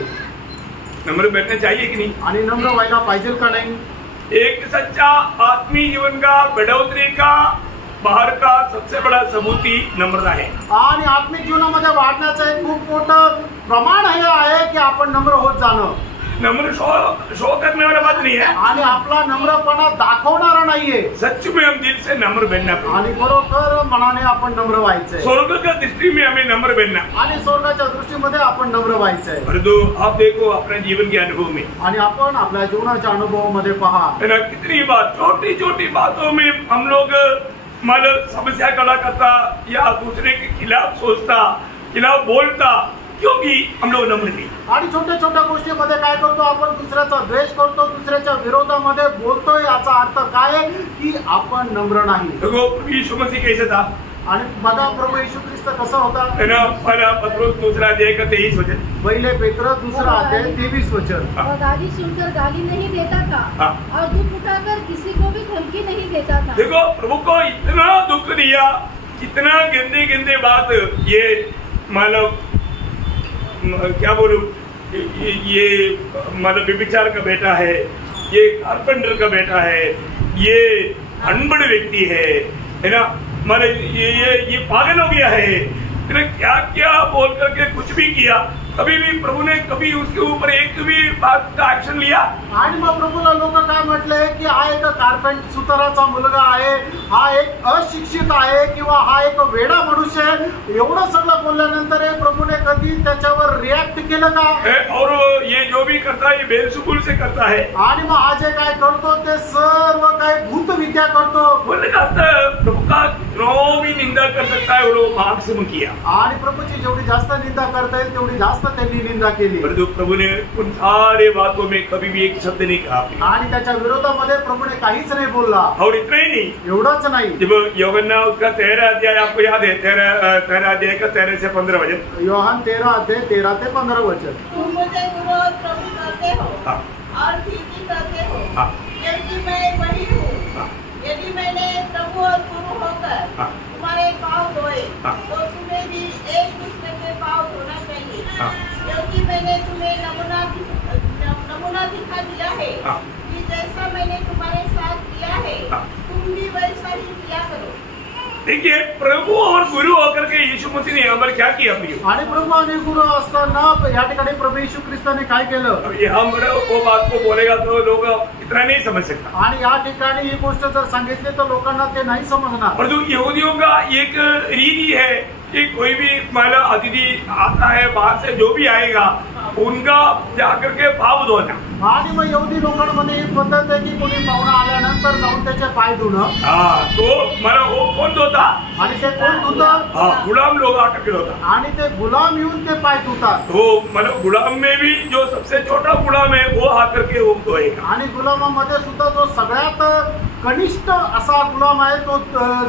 नम्र बनना चाहिए कि नहीं? आणि नम्र व्हायला पाहिजे का नाही? एक सच्चा आत्मीय जीवन का बढ़ोतरी का बाहर का सबसे बड़ा सबूत ही नम्रता है। आणि आत्मिक जीवनामध्ये वाढण्याचं एक खूप मोठं प्रमाण हे आहे की आपण नम्र होत जाणं। नम्र शो करने वाला बात नहीं है। आणि आपला नम्रपणा दाखवणारा नाहीये। सच में हम दिल से नम्र बनना पड़ेगा। आणि बरोबर मनाने आपण नम्र व्हायचंय। स्वर्ग का दृष्टि में हमें नम्र बनना। आणि स्वर्गाच्या दृष्टीमध्ये आपण नम्र व्हायचंय। परंतु आप देखो अपने जीवन के अनुभव में, आणि आपण आपल्या जीवनाच्या अनुभवामध्ये पहा, कितनी बात छोटी छोटी बातों में हम लोग मतलब समस्या खड़ा करता या दूसरे के खिलाफ सोचता, खिलाफ बोलता, क्योंकि हम लोग नम्र नहीं। आणि छोट्या छोट्या गोष्टीमध्ये काय करतो आपण? दुसऱ्याचा द्वेष करतो, दुसऱ्याच्या विरोधामध्ये बोलतो। याचा अर्थ काय आहे की आपण नम्र नाही। देखो यीशु मसीह कैसे था? आणि बघा प्रभू येशू ख्रिस्त कसा होता? पहला पत्रुस दूसरा अध्याय का 23 वचन। पहिले पेत्र दूसरा अध्याय 23 वचन। वह गाली सुनकर गाली नहीं देता था और दुख उठाकर किसी को भी धमकी नहीं देता था। देखो प्रभु को इतना दुख दिया, इतना गंदे गंदे बात, ये मतलब क्या बोलूं, ये मतलब व्यभिचार का बेटा है, ये कारपेंटर का बेटा है, ये अनपढ़ व्यक्ति है ना, मतलब ये पागल हो गया है, क्या क्या बोल करके कुछ भी किया। कभी भी प्रभु ने कभी उसके ऊपर एक भी बात का एक्शन लिया? आणि मग प्रभूला लोक काय म्हटले की हा एक कारपेंटर सुताराचा मुलगा आहे, हा एक अशिक्षित आहे, किंवा हा एक वेडा मनुष्य आहे। एवढं सगळं बोलल्यानंतर प्रभूने कधी त्याच्यावर रिॲक्ट केलं का? और ये जो भी करता है ये बेलसुबुल से करता है। आणि मग हा जे काय करतो ते सर्व काय भूत विद्या करतो। बोलने का प्रभु का जो भी निंदा कर सकता है वो लोग मार्क्सिमम किया। आणि प्रभूची जेवढी जास्त निंदा करता येईल तेवढी जास्त त्यांनी निंदा केली। परंतु प्रभु ने उन सारे बातों में कभी भी एक शब्द नहीं कहा। आणि त्याच्या विरोधामध्ये प्रभूने काहीच नाही बोलला। और इतना ही नहीं, एवढंच नाही, जब यूहन्ना उसका 13 अध्याय आपको याद है, 13 अध्याय का 13 से 15 वचन। योहान 13 अध्याय 13 ते 15 वचन। तुम मुझे विरोध प्रभु करते हो हाँ। और ठीक करते हो। हाँ। यदि मैं वही हूँ, हाँ। यदि मैंने प्रभु और गुरु होकर हाँ। तुम्हारे पाँव धोए, हाँ। तो तुम्हें भी हाँ। कि जैसा मैंने तुम्हारे साथ किया है हाँ। तुम भी वैसा ही किया करो। देखिए, प्रभु और गुरु होकर के यीशु मसीह ने यहाँ पर क्या किया प्रियो? आणि प्रभू आणि गुरु असताना या ठिकाणी प्रभू येशू ख्रिस्ताने काय केलं? अब ये हम वो बात को बोलेगा तो लोग इतना नहीं समझ सकता। आणि या ठिकाणी ही गोष्ट जर सांगितली तर लोकांना ते नाही समजणार। परंतु यहूदियों का एक रीति है कि कोई भी माना अतिथि आता है बाहर से, जो भी आएगा उनका जाकर के पाव धोना। आणि मग यहुदी लोकांमध्ये ही पद्धत आहे की कोणी पाहुणा आल्यानंतर जाऊन त्याचे पाय धुणं। तो माना वो कौन धोता? आणि ते कोण धुतं? गुलाम लोग आकर के धोता। आणि ते गुलाम येऊन ते पाय धुतात। तो मतलब गुलाम में भी जो सबसे छोटा गुलाम है वो आकर के वो धोएगा। आणि गुलामामध्ये सुद्धा जो सगळ्यात कनिष्ठ असा गुलाम आहे तो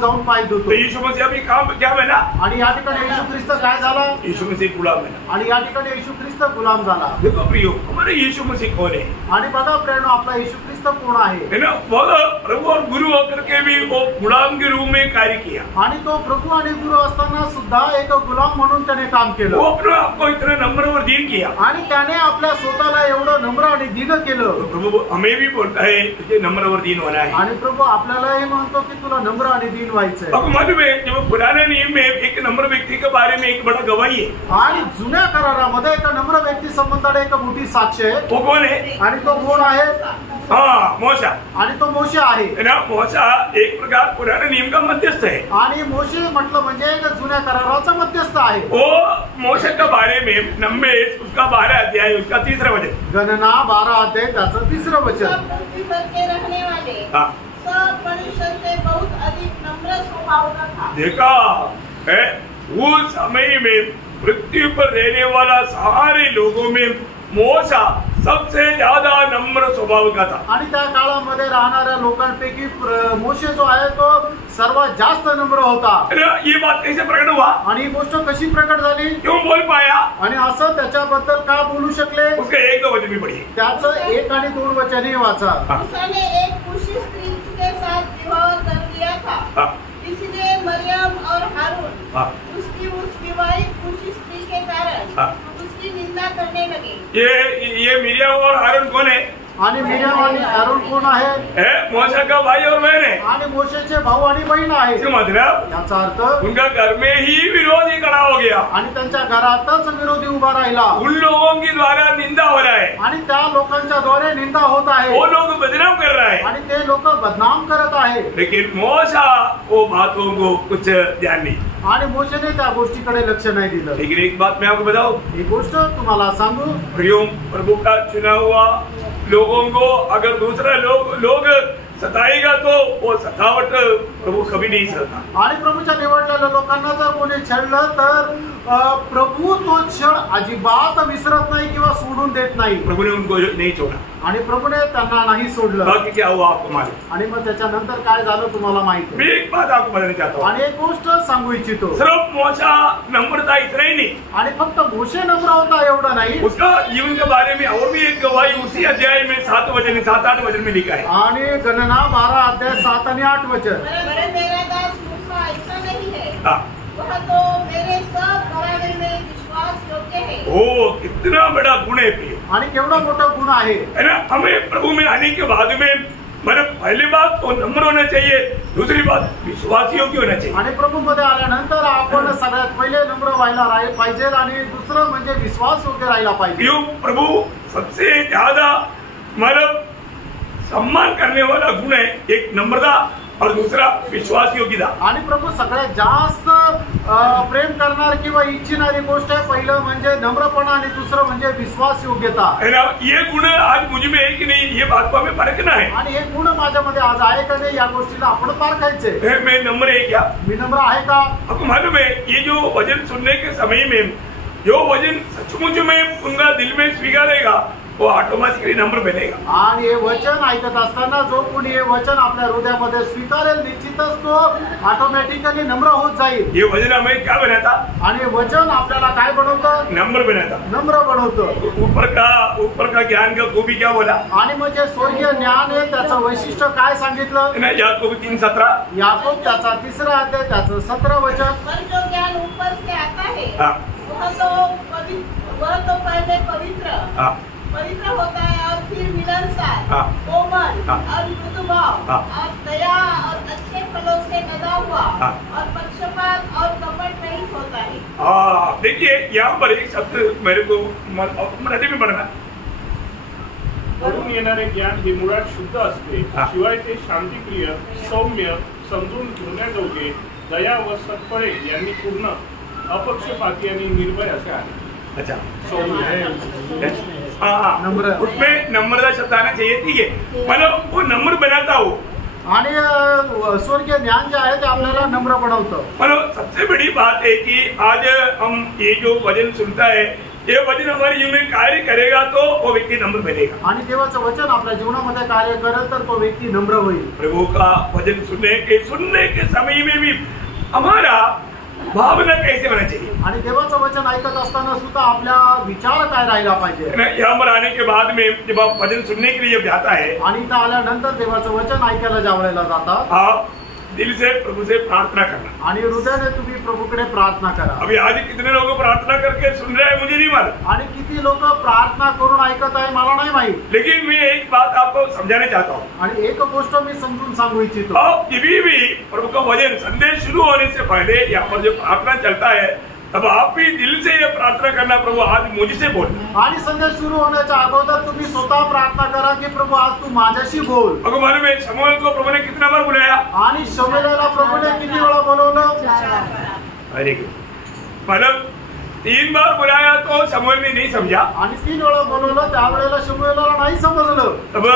जाऊन पाय धुतो। तो यीशु मसीह भी काम क्या बना? आणि या ठिकाणी येशू ख्रिस्त काय झाला? यीशु मसीह गुलाम बना। आणि या ठिकाणी येशू ख्रिस्त गुलाम झाला। देखो प्रियो, हमारे यीशु मसीह कौन है? आणि बघा प्रेरणा, आपला येशू ख्रिस्त कोण आहे? है ना, वो प्रभु और गुरु होकर के भी वो गुलाम के रूप में कार्य किया। आणि तो प्रभू आणि गुरु असताना सुद्धा एक गुलाम म्हणून त्याने काम वो केलं। अपने आप को इतना नम्र और दीन किया। आणि त्याने आपल्या स्वतःला एवढं नम्र आणि दीन केलं। तो प्रभु हमें भी बोलता है तुझे नम्र और दीन होना है। आणि प्रभू आपल्याला हे म्हणतो की तुला नम्र आणि दीन व्हायचंय। अब मालूम है जब पुराने नियम में एक नम्र व्यक्ति के बारे में एक बड़ा गवाही है। आणि जुन्या करारामध्ये एक नम्र व्यक्ती संबंधाने एक मोठी साक्ष आहे। वो कौन है? आणि तो कोण आहे? हाँ, मोशा। आणि तो मोशे आहे। है ना, मोशा एक प्रकार पुराने नियम का मध्यस्थ है। आणि मोशे म्हटलं म्हणजे एक जुन्या कराराचा मध्यस्थ आहे। वो मोशे के बारे में नंबर्स उसका 12 अध्याय उसका 3रा वचन। गणना 12 अध्याय त्याचं 3रं वचन। सब पृथ्वी पर के रहने वाले हाँ। सब मनुष्य से बहुत अधिक नम्र स्वभाव का था। देखा है, उस समय में पृथ्वी पर रहने वाला सारे लोगों में मोशा सबसे ज्यादा नम्र स्वभाव का था। आणि त्या काळामध्ये राहणाऱ्या लोकांपैकी मोशे जो आहे तो सर्वात जास्त नम्र होता। ये बात कैसे प्रकट हुआ? आणि ही गोष्ट कशी प्रकट झाली? क्यों बोल पाया? आणि असं त्याच्याबद्दल का बोलू शकले? उसका 1-2 वचन भी पढ़िए। त्याचं 1 आणि 2 वचने वाचा। उसने एक कुशी स्त्री के साथ विवाह कर लिया था। हाँ। इसलिए मरियम और हारून हाँ। उसकी उस विवाहित कुशी स्त्री के कारण हाँ। उसकी निंदा करने लगे। ये मिरियम और हारून कौन है? आणि मिर्याम आणि आरोन कोण आहे? मोशा का भाई और बहन है। आणि मोशेचे भाऊ आणि बहीण आहे। इसका मतलब याचा अर्थ उनका घर में ही विरोध ही खड़ा हो गया। आणि त्यांच्या घरातच विरोधी उभा राहिला। उन लोगों के द्वारा निंदा हो रहा है। आणि त्या लोकांच्या द्वारे निंदा होत आहे। वो लोग बदनाम कर रहा है। आणि ते लोक बदनाम करत आहे। लेकिन मोशा वो बातों को कुछ ध्यान नहीं। आणि मोशेने त्या गोष्टीकडे लक्ष नाही दिलं। लेकिन एक बात मैं आपको बताऊं, ही गोष्ट तुम्हाला सांगू, प्रियो, प्रभु का चुना हुआ लोगों को अगर दूसरा लोग सताएगा तो वो सतावट प्रभु कभी नहीं सहता। आणि प्रभूच्या निवडलेल्या लोकांना जर कोणी छळलं तर प्रभू तो छळ अजिबात विसरत नाही किंवा सोडून देत नाही। प्रभु ने उनको नहीं छोड़ा। आणि प्रभूने त्यांना नाही सोडलं। बाकी क्या हुआ आपको मालूम? आणि मग त्याच्यानंतर काय झालं तुम्हाला माहिती मैं आहे। एक बात आपको बताना चाहता हूँ। आणि एक गोष्ट सांगू इच्छितो, सिर्फ मोशा नम्रता इतना ही नहीं, आणि फक्त मोशे नम्र होता एवढं नाही, उसका जीवन के बारे में और भी एक गवाही उसी अध्याय में 7-8 वचन में लिखा है। आणि गणना 12 अध्याय 7 आणि 8 वचन। पर मेरा दास मूसा ऐसा नहीं है। हाँ। वह तो मेरे सब घराने में विश्वास योग्य है। ओ कितना बड़ा गुण है प्रिय, आणि केवढा मोठा गुण आहे। है ना। हमें प्रभु में आने के बाद में मतलब पहली बात तो नम्र होना चाहिए, दूसरी बात विश्वास योग्य होना चाहिए। आणि प्रभू मध्ये आल्यानंतर आपण सगळ्यात पहिले नम्र व्हायला पाहिजे, आणि दुसरं म्हणजे विश्वास योग्य राहायला पाहिजे। क्यों? प्रभु सबसे ज्यादा मतलब सम्मान करने वाला गुण है एक नम्रता और दूसरा विश्वास योग्यता। आणि प्रभू सगळ्यात जास्त प्रेम करणार किंवा इच्छिणारी गोष्ट आहे, पहिलं म्हणजे नम्रपणा आणि दुसरं म्हणजे विश्वास योग्यता। है ना, ये गुण आज मुझ में है कि नहीं, ये बात को हमें परखना है। आणि हे गुण माझ्यामध्ये आज आहे का नाही या गोष्टीला आपण पारखायचे। मैं नम्र है क्या? मी नम्र आहे का? आपको मालूम है ये जो वचन सुनने के समय में जो वचन सचमुच में उनका दिल में स्वीकारेगा वो ऑटोमॅटिकली नम्र बनेगा। आणि हे वचन ऐकत असताना जो कोणी हे वचन आपल्या हृदयामध्ये स्वीकारेल निश्चितच तो ऑटोमॅटिकली नम्र होत जाईल। ये वचन हमें क्या बनाता? आणि हे वचन आपल्याला काय बनवतं? नम्र बनाता। नम्र बनवतं। ऊपर का ज्ञान का खूबी क्या बोला? आणि म्हणजे स्वर्गीय ज्ञान आहे त्याचं वैशिष्ट्य काय सांगितलं? याकूब 3:17, याकूब त्याचा 3रा अध्याय त्याचं 17 वचन। पर जो ज्ञान ऊपर से आता है हाँ। वह तो पहले पवित्र हाँ। पवित्र होता है और फिर मिलनसार, हाँ। कोमल हाँ। और मृदु भाव हाँ। और दया और अच्छे फलों से लदा हुआ हाँ। और पक्षपात और कपट रहित होता है। देखिए यहाँ पर एक शब्द मेरे को मराठी में पढ़ना। वरून येणारे ज्ञान हे मुळात शुद्ध असते, हा. शिवाय ते शांतिप्रिय, सौम्य, समजून घेण्याजोगे, दया व सत्फळे यांनी पूर्ण, अपक्षपाती आणि निर्भय असे आहे. अच्छा, सौम्य. हाँ, नम्र. उसमें नम्रता शब्द आना चाहिए, ठीक है, मतलब वो नम्र बनाता हो. आणि स्वर्गीय ज्ञान जे आहे ते आपल्याला नम्र बनवतं. मतलब सबसे बड़ी बात है कि आज हम ये जो वचन सुनता है, ये वचन हमारे जीवन में कार्य करेगा तो वो व्यक्ति नम्र बनेगा. आणि देवाचं वचन आपल्या जीवनामध्ये कार्य करेल तर तो व्यक्ती नम्र होईल. प्रभु का वचन सुनने के समय में भी हमारा भावना कैसे होना चाहिए. आणि देवाचं वचन ऐकत असताना सुद्धा आपला विचार काय राहिला पाहिजे. यहाँ पर आने के बाद में जब आप वचन सुनने के लिए जब जाता है, आणि इथं आल्यानंतर देवाचं वचन ऐकायला ज्यावेळेला जातात, आप दिल से प्रभु से प्रार्थना करना. आणि हृदयाने तुम्ही प्रभूकडे प्रार्थना करा. अभी आज कितने लोग प्रार्थना करके सुन रहे हैं मुझे नहीं मालूम, आणि किती लोक प्रार्थना करून ऐकत आहे मला नाही माहित. लेकिन मैं एक बात आपको समझाने चाहता हूँ. आणि एक गोष्ट मी समजून सांगू इच्छितो. अब कभी भी प्रभु का वचन संदेश शुरू होने से पहले यहाँ पर जो प्रार्थना चलता है, तब आप भी दिल से ये प्रार्थना करना, प्रभु आज मुझसे बोलना. आणि संदेश सुरू होण्याच्या अगोदर तुम्ही स्वतः प्रार्थना करा की प्रभु आज तू माझ्याशी बोल. अगर मालूम है शमूएल को प्रभु ने कितना बार बुलाया? आणि शमूएलला प्रभूने किती वेळा बोलवलं? 4 बार. Very good. मतलब 3 बार बुलाया तो शमूएल ने नहीं समझा. आणि 3 वेळा बोलवलं, त्यावेळेला शमूएलला नाही समजलं. तब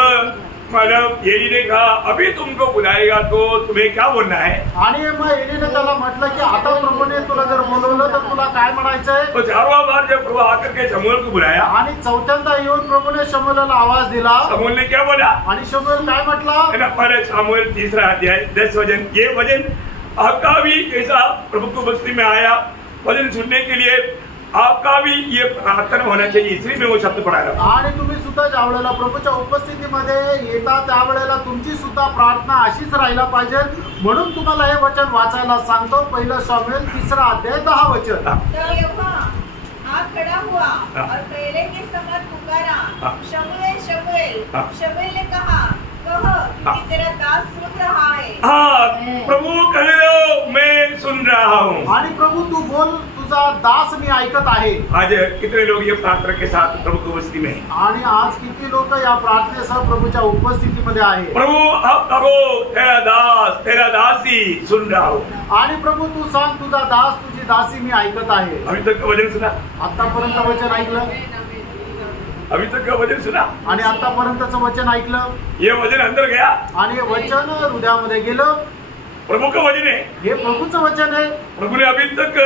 मतलब एली ने कहा अभी तुमको बुलाएगा तो तुम्हें क्या बोलना है? आणि मग एलीने त्याला म्हटलं की आता प्रभूने तुला जर बोलवलं तर तुला काय म्हणायचंय? तो 4वां बार जब प्रभु आकर के शमूएल को बुलाया, आणि चौथ्यांदा येऊन प्रभूने शमूएलला आवाज दिला. शमूएल ने क्या बोला? आणि शमूएल काय म्हटला? है ना, पहले शमूएल 3रा अध्याय 10 वचन. ये वचन आपका भी जैसा प्रभु को बस्ती में आया वचन सुनने के लिए, आपका भी ये प्रार्थना होना चाहिए. इसलिए मैं वो शब्द पढ़ा रहा हूँ. आणि तुम्ही सुद्धा ज्या वेळेला प्रभूच्या उपस्थितीमध्ये येता त्यावेळेला तुमची सुद्धा प्रार्थना अशीच राहायला पाहिजे. म्हणून तुम्हाला हे वचन वाचायला सांगतो. 1 शमूएल 3रा अध्याय 10 वचन. तब यहोवा आ खड़ा हुआ हाँ। और पहले के समय पुकारा, हाँ। शमूएल शमूएल. हाँ। शमूएल ने कहा कह क्योंकि तेरा दास सुन रहा है. हाँ, प्रभु कह लो मैं सुन रहा हूँ. आणि प्रभू तू बोल, तुझा दास मी ऐकत आहे. आज कितने लोग ये प्रार्थना के साथ प्रभु की उपस्थिति में हैं? आणि आज किती लोक या प्रार्थनेसह प्रभूच्या उपस्थितीमध्ये आहे. प्रभु आप कहो तेरा दास तेरा दासी सुन रहा हूँ. आणि प्रभू तू सांग तुझा दास तुझी दासी मी ऐकत आहे. अभी तक का वचन सुना? आतापर्यंत वचन ऐकलं? अभी तक का वचन सुना? आणि आतापर्यंतचं वचन ऐकलं? ये वचन अंदर गया? आणि वचन हृदयामध्ये गेलं? प्रभु का वचन है. हे प्रभूचं वचन आहे. प्रभु ने अभी तक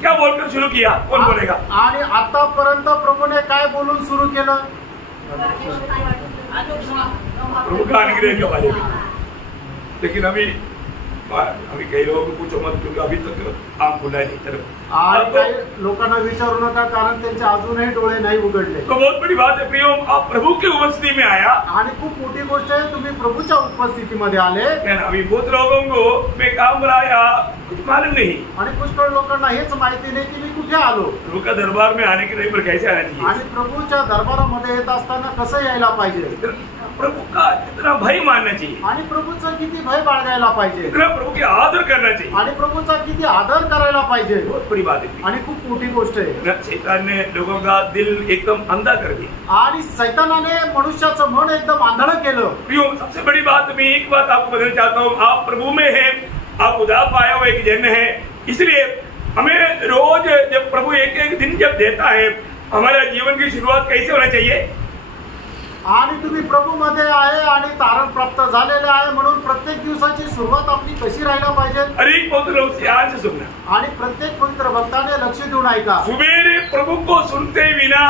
क्या बोलकर शुरू किया? कौन बोलेगा? आणि आतापर्यंत प्रभूने काय बोलून सुरू केलं? प्रभु का अनुग्रह के बारे में. लेकिन अभी कई लोगों को पूछो मत, क्योंकि अभी तक आंख खुला नहीं. चलो, आणि काही लोकांना विचारू नका कारण त्यांचे अजूनही डोळे नाही उघडले. तो बहुत बड़ी बात है प्रियो, आप प्रभु की उपस्थिति में आया. आणि खूप मोठी गोष्ट आहे तुम्ही प्रभूच्या उपस्थितीमध्ये आले. अभी बहुत लोगों को मैं काम आया कुछ मालूम नहीं. आणि पुष्कळ लोकांना हेच माहिती नाही की मी कुठे आलो. प्रभु का दरबार में आने के नहीं पर कैसे आना चाहिए. आणि प्रभूच्या दरबारामध्ये येत असताना कसं यायला पाहिजे. प्रभु का कितना भय मानना चाहिए. आणि प्रभूचा किती भय बाळगायला पाहिजे. कितना प्रभु के आदर करना चाहिए. आणि प्रभूचा किती आदर करायला पाहिजे. बहुत बड़ी बात है. आणि खूप मोठी गोष्ट आहे. शैतान ने लोगों का दिल एकदम अंधा कर दिया. आणि सैतानाने मनुष्याचं मन एकदम आंधळं केलं. प्रियो, सबसे बड़ी बात मैं एक बात आपको बताना चाहता हूँ. आप प्रभु में हैं, आप उद्धार पाया हुआ एक जन है. इसलिए हमें रोज जब प्रभु एक एक दिन जब देता है, हमारा जीवन की शुरुआत कैसे होना चाहिए. आणि तुम्ही प्रभू मध्ये आहे आणि तारण प्राप्त झालेले आहे म्हणून प्रत्येक दिवसाची सुरुवात आपली कशी राहायला पाहिजे. हर एक पवित्र लोग से ध्यान से सुनना. आणि प्रत्येक पवित्र भक्ताने लक्ष देऊन ऐका. सुबेरे प्रभु को सुनते बिना,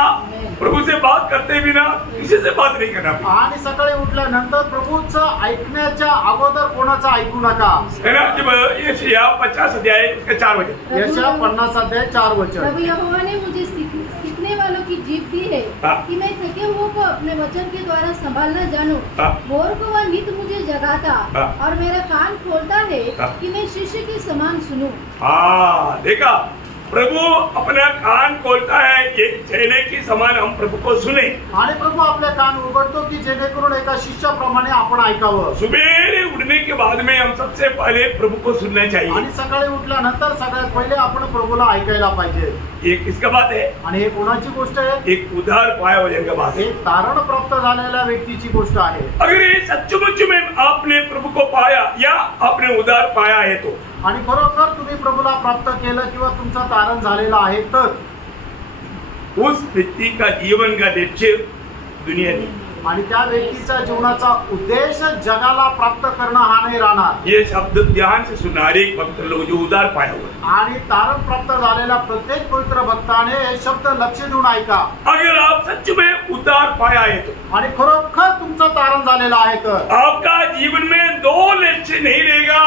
प्रभु से बात करते बिना किसी से बात नहीं करना. आणि सकाळी उठल्यानंतर प्रभूचं ऐकण्याच्या अगोदर कोणाचं ऐकू नका. है ना. जब यशायाह 50 अध्याय इसका 4 वचन. यशायाह 50 अध्याय 4 वचन. प्रभु यहोवा ने मुझे सीखने वालों की जीभ दी है हाँ। कि मैं थके हुओं को अपने वचन के द्वारा संभालना जानूं. हाँ। भोर को वह नित मुझे जगाता हाँ। और मेरा कान खोलता है हाँ। कि मैं शिष्य के समान सुनूं. हाँ, देखा प्रभु अपना कान खोलता है एक चेले की समान हम प्रभु को सुने। आणि प्रभू आपले कान उघडतो की जेणेकरून एका शिष्याप्रमाणे आपण ऐकावं। सुबेरे उठने के बाद में हम सबसे पहले प्रभु को सुनना चाहिए। आणि सकाळी उठल्यानंतर सगळ्यात पहिले आपण प्रभूला ऐकायला पाहिजे। ये किसका बात है? आणि हे कोणाची गोष्ट आहे? एक उधार पाया वजन का बात है। एक तारण प्राप्त झालेल्या व्यक्तीची गोष्ट आहे। अगर ये सचमुच में आपने प्रभु को पाया या आपने उधार पाया है तो, आणि खरोखर तुम्ही प्रभूला प्राप्त केलं किंवा तुमचं तारण झालेलं आहे तर उस व्यक्ति का जीवन का लक्ष्य दुनिया नहीं, आणि त्या व्यक्तीच्या जीवनाचा उद्देश जगाला प्राप्त करणं हा नाही राहणार। ये शब्द ध्यान से सुना हर एक भक्त लोग जो उधार पाया हुआ। आणि तारण प्राप्त झालेल्या प्रत्येक पवित्र भक्ताने हे शब्द लक्ष देऊन ऐका। अगर आप सच में उधार पाया है तो, आणि खरोखर तुमचं तारण झालेलं आहे तर आपका जीवन में दो लक्ष्य नहीं रहेगा,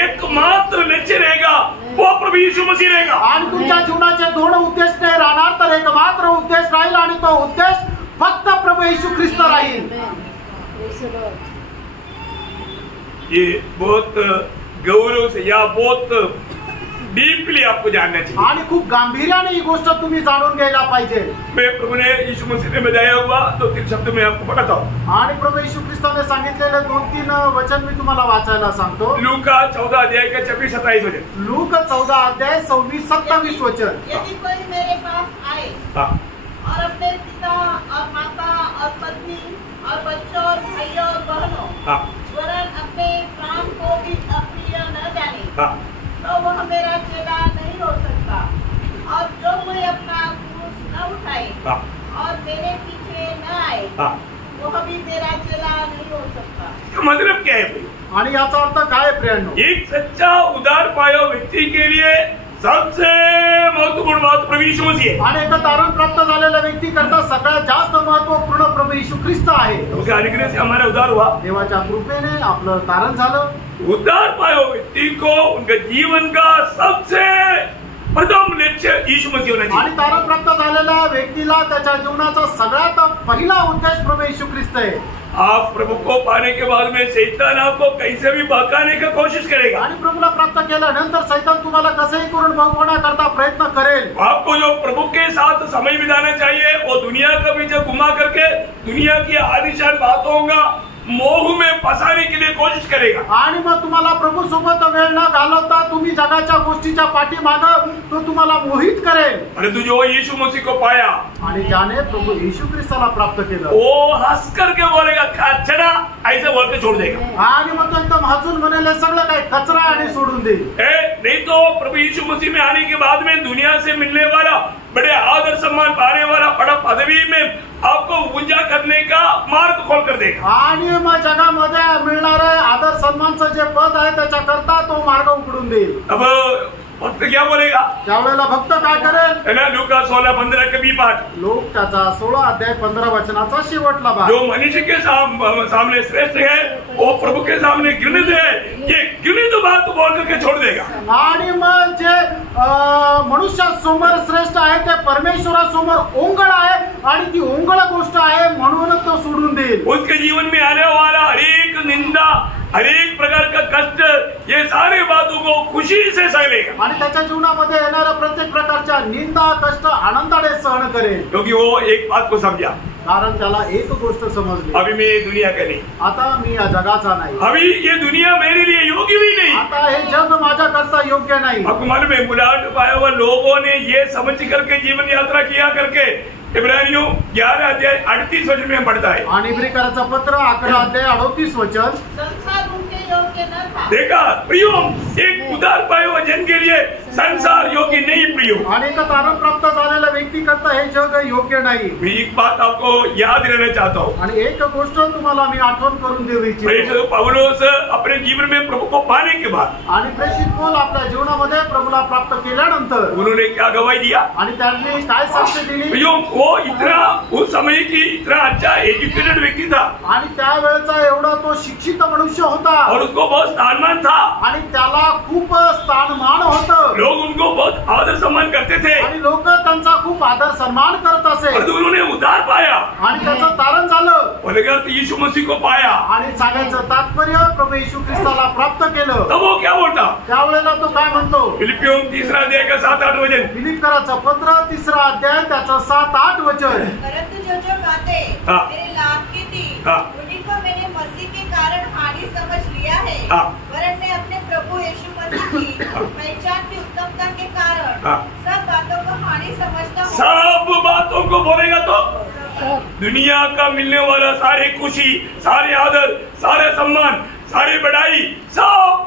एकमात्र लक्ष्य रहेगा, वो प्रभु यीशु मसीह रहेगा। आणि तुमच्या जीवनाचे दोन उद्देश नाही राहणार तर एक मात्र उद्देश राहील आणि तो उद्देश फक्त प्रभू येशू ख्रिस्त राहील। ये बहुत गौरव से या बहुत डीपली आपको जानना चाहिए। आणि खूप गांभीर्याने ही गोष्ट तुम्ही जाणून घ्यायला पाहिजे। मैं प्रभु ने यीशु मसीह ने बताया हुआ दो तीन शब्द में आपको बताता हूँ। आणि प्रभू येशू ख्रिस्ताने सांगितलेले 2-3 वचन मी तुम्हाला वाचायला सांगतो। लूका 14 अध्याय का 26-27 वचन। लूक 14 अध्याय 26-27 वचन। यदि कोई मेरे पास आए हाँ, और अपने पिता और माता और पत्नी और बच्चों और भाइयों और बहनों हाँ, वरन अपने प्राण को भी अप्रिय न जाने हाँ, तो वह मेरा चेला नहीं हो सकता। और जो कोई अपना क्रूस न उठाए हाँ, और मेरे पीछे न आए हाँ। वह भी मेरा चेला नहीं हो सकता। इसका मतलब क्या है भाई? आणि याचा अर्थ काय आहे प्रियांनो? एक सच्चा उदार पाया व्यक्ति के लिए सबसे महत्वपूर्ण बात प्रभु यीशु मसीह है। आणि एका तारण प्राप्त झालेल्या व्यक्ती करता सगळ्यात जास्त महत्वपूर्ण प्रभू येशू ख्रिस्त आहे। उसके अनुग्रह से हमारा उद्धार हुआ। देवाच्या कृपेने आपलं तारण झालं। उद्धार पाया व्यक्ति को उनके जीवन का सबसे प्रथम लक्ष्य यीशु मसीह होना आणि चाहिए। तारण प्राप्त झालेल्या व्यक्तीला त्याच्या जीवनाचा सगळ्यात पहिला उद्देश प्रभू येशू ख्रिस्त आहे। आप प्रभु को पाने के बाद में शैतान आपको कैसे भी बहकाने की कोशिश करेगा। आणि प्रभूला प्राप्त केल्यानंतर सैतान तुम्हाला कसंही करून भगवण्याकरता प्रयत्न करेल। आपको जो प्रभु के साथ समय बिताना चाहिए वो दुनिया का पीछे घुमा करके दुनिया की आलिशान बातों का मोह में फंसाने के लिए कोशिश करेगा। आणि मग तुम्हाला प्रभू सोबत वेळ न घालवता तुम्ही जगाच्या गोष्टीच्या पाठीमाग तो तुम्हाला मोहित करेल। परंतु जो यीशु मसीह को पाया आणि ज्याने प्रभू येशू ख्रिस्ताला प्राप्त केलं वो हंस करके बोलेगा कचरा ऐसे बोल के छोड़ देगा। आणि मग तो एकदम हसून म्हणेल हे सगळं काय कचरा आहे आणि सोडून देईल। नहीं तो प्रभु यीशु मसीह में आने के बाद में दुनिया से मिलने वाला बड़े आदर सम्मान पाने वाला बड़ा पदवी में आपको ऊंचा करने का मार्ग खोल कर देगा। आणि मग जगामध्ये मिळणारे आदर सन्मानचं जे पद आहे त्याच्याकरता तो मार्ग उघडून देईल। अब भक्त क्या बोलेगा? त्यावेळेला भक्त काय करेल? है ना, लूका 16-15 के बी पाठ। लोक त्याचा 16 अध्याय 15 वचनाचा शेवटला भाग। जो मनुष्य के सामने श्रेष्ठ है वो प्रभु के सामने घृणित है, ये घृणित बात बोल करके छोड़ देगा। आणि मग जे मनुष्यासमोर श्रेष्ठ आहे ते परमेश्वरासमोर ओंगळ आहे आणि ती ओंगळ गोष्ट आहे म्हणून तो सोडून देईल। उसके जीवन में आने वाला हर एक निंदा, हर एक प्रकार का कष्ट, ये सारी बातों को खुशी से सह लेगा। आणि त्याच्या जीवनामध्ये येणाऱ्या प्रत्येक प्रकारच्या निंदा कष्ट आनंदाने सहन करेल। क्योंकि वो एक बात को समझा, कारण त्याला एक गोष्ट समजली, अभी मैं ये दुनिया का नहीं, आता मी या जगाचा नाही, अभी ये दुनिया मेरे लिए योग्य भी नहीं, आता हे जग माझ्याकरता योग्य नाही। आपको मालूम है बुलाहट पाया हुआ लोगों ने ये समझ करके जीवन यात्रा किया करके इब्रानियों 11 अध्याय 38 वचन में पढ़ता है। आणि इब्रिकराचं पत्र 11 अध्याय 38 वचन। संसार उनके योग्य न था। देखा प्रियो, एक उदार पाए हुए जन के लिए संसार योग्य नहीं प्रियो। आणि एका तारण प्राप्त झालेल्या व्यक्ती करता हे जग योग्य नाही। मैं एक बात आपको याद दिलाना चाहता हूँ। आणि एक गोष्ट तुम्हाला मी आठवण करून देऊ इच्छितो। प्रेषित पौलुस अपने जीवन में प्रभु को पाने के बाद आणि प्रेषित पौल आपल्या जीवनामध्ये प्रभूला प्राप्त केल्यानंतर उन्होंने क्या गवाही दिया? आणि त्यांनी काय साक्ष दिली? प्रियो, वो इतना उस समय की इतना अच्छा एजुकेटेड व्यक्ति था आणि त्यावेळेचा एवढा तो शिक्षित मनुष्य होता और उसको बहुत स्थानमान था आणि त्याला खूप स्थानमान होतं। लोग उनको बहुत आदर सम्मान करते थे आणि लोक त्यांचा खूप आदर सन्मान करत असे। और उन्होंने उद्धार पाया आणि त्याचं तारण झालं बोलेगा यीशु मसीह को पाया। आणि सांगायचं तात्पर्य प्रभू येशू ख्रिस्ताला प्राप्त केलं। तब वो क्या बोलता? त्यावेळेला तो काय म्हणतो? फिलिपियों 3 अध्याय का 7-8 वचन। फिलिपकराचं पत्र 3 अध्याय त्याचं 7-8 वचन। परंतु जो बातें हाँ। मेरे लाभ की थी हाँ। उन्हीं को मैंने मसीह के कारण हानि समझ लिया है। हाँ। वरन मैं अपने प्रभु यीशु मसीह की पहचान की उत्तमता के कारण हाँ। सब बातों को हानि समझता हूँ। सब बातों को बोलेगा तो दुनिया का मिलने वाला सारी खुशी, सारे आदर, सारे सम्मान, सारी बड़ाई, सब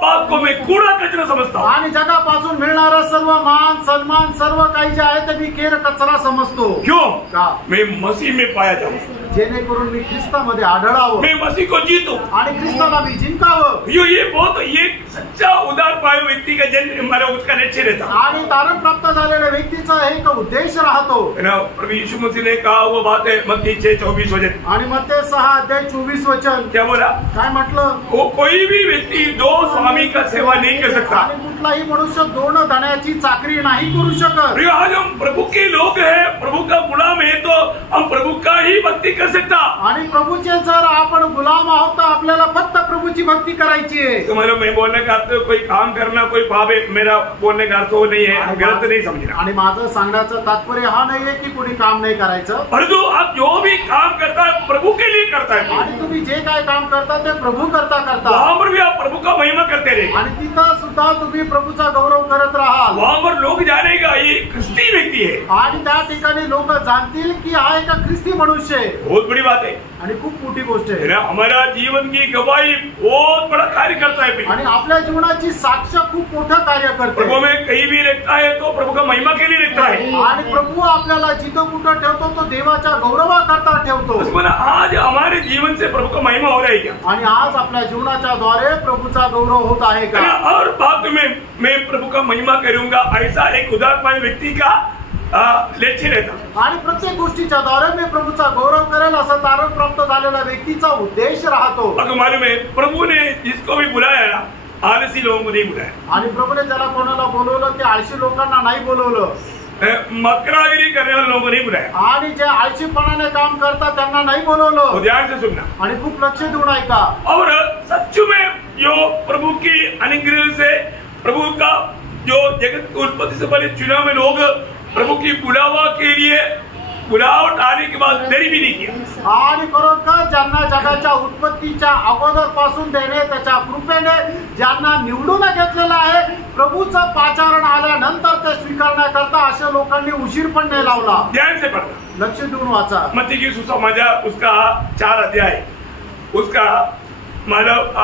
बात को मैं कूड़ा कचरा समझता हूँ। आणि जगापासून मिळणारा सर्व मान सन्मान सर्व काही जे आहे ते मी केर कचरा समजतो। क्यों? का? मैं मसीह में पाया जाऊं, जेणेकरून मी ख्रिस्तामध्ये आढळावं मैं मसीह को जीतूं। आणि ख्रिस्ताला मी जिंकावं। ये बहुत ये सच्चा उदार पाए व्यक्ति का जन्म हमारा उसका लक्ष्य रहता। आणि तारण प्राप्त झालेल्या व्यक्तीचा एक उद्देश राहतो। है ना? प्रभु यीशु मसीह ने कहा वो बात है मत्ती 6:24 वचन। आणि मत्ती 6 अध्याय 24 वचन क्या बोला? काय म्हटलं? वो कोई भी व्यक्ति दो स्वामी का सेवा नहीं कर सकता। आणि कुठलाही मनुष्य दोन धण्याची चाकरी नाही करू शकत। आज हम प्रभु के लोग हैं, प्रभु का गुलाम है, तो हम प्रभु का ही भक्ति कर सकता। आणि प्रभूचे जर आपण गुलाम आहोत तर आपल्याला फक्त प्रभूची भक्ती करायची आहे। तुम्हाला मैं बोलने का अर्थ कोई काम करना कोई पाप है, मेरा बोलने का अर्थ वो नहीं है, गलत नहीं समझना। आणि माझं सांगण्याचं तात्पर्य हा नाहीये की कोणी काम नाही करायचं, परंतु आप जो भी काम करता है प्रभु के लिए करता है। आणि तुम्ही जे काय काम करता ते प्रभू करता वहाँ पर भी आप प्रभु का महिमा करते रहे। आणि तिथं सुद्धा तुम्ही प्रभूचा गौरव करत राहाल। वहाँ पर लोग जानेगा ये ख्रिस्ती व्यक्ति है। आणि त्या ठिकाणी लोक जाणतील की हा एक ख्रिस्ती मनुष्य आहे। बहुत बड़ी बात है आणि खूप मोठी गोष्ट आहे। हमारा जीवन की गवाही बहुत बड़ा कार्य करता है। आणि आपल्या जीवनाची साक्ष खूप मोठं कार्य करते। प्रभु में कहीं भी लिखता है तो प्रभु का महिमा के लिए लिखता है। आणि प्रभू आपल्याला जिथं कुठं ठेवतो तो देवाच्या गौरवाकरता ठेवतो। आज हमारे जीवन से प्रभु का महिमा हो रहा है क्या? आणि आज आपल्या जीवनाच्या द्वारे प्रभूचा गौरव होत आहे का? और बात में मैं प्रभु का महिमा करूंगा ऐसा एक उदारपान व्यक्ति का लक्ष्य रहता। आणि प्रत्येक गोष्टीच्या द्वारे मी प्रभूचा गौरव करेल असं तारण प्राप्त झालेल्या व्यक्तीचा उद्देश राहतो। अगर मालूम है प्रभु ने जिसको भी बुलाया ना आलसी लोगों को नहीं बुलाया। आणि प्रभूने ज्याला कोणाला बोलवलं ते आळशी लोकांना नाही बोलवलं, मकरागिरी करने वाले लोगों को नहीं बुलाया। आणि जे आळशीपणाने काम करतात त्यांना नाही बोलवलं। ध्यान से सुनना आणि खूप लक्ष देऊन ऐका। और सच में जो प्रभु की अनुग्रह से प्रभु का जो जगत की उत्पत्ति से पहले चुना में लोग प्रभु की बुलावा के लिए बुलावट आने के बाद देरी भी नहीं किया। आणि खरोखर ज्यांना जगाच्या उत्पत्तीच्या अगोदर पासून देणे त्याच्या कृपेने ज्यांना निवडून घेतलेलं आहे, प्रभूचं पाचारण आल्यानंतर ते स्वीकारण्याकरता अशा लोकांनी उशीर पण नाही लावला। ध्यान से पढ़ना, लक्ष देऊन वाचा। मत्ती की सुसमाचार उसका 4 अध्याय उसका मतलब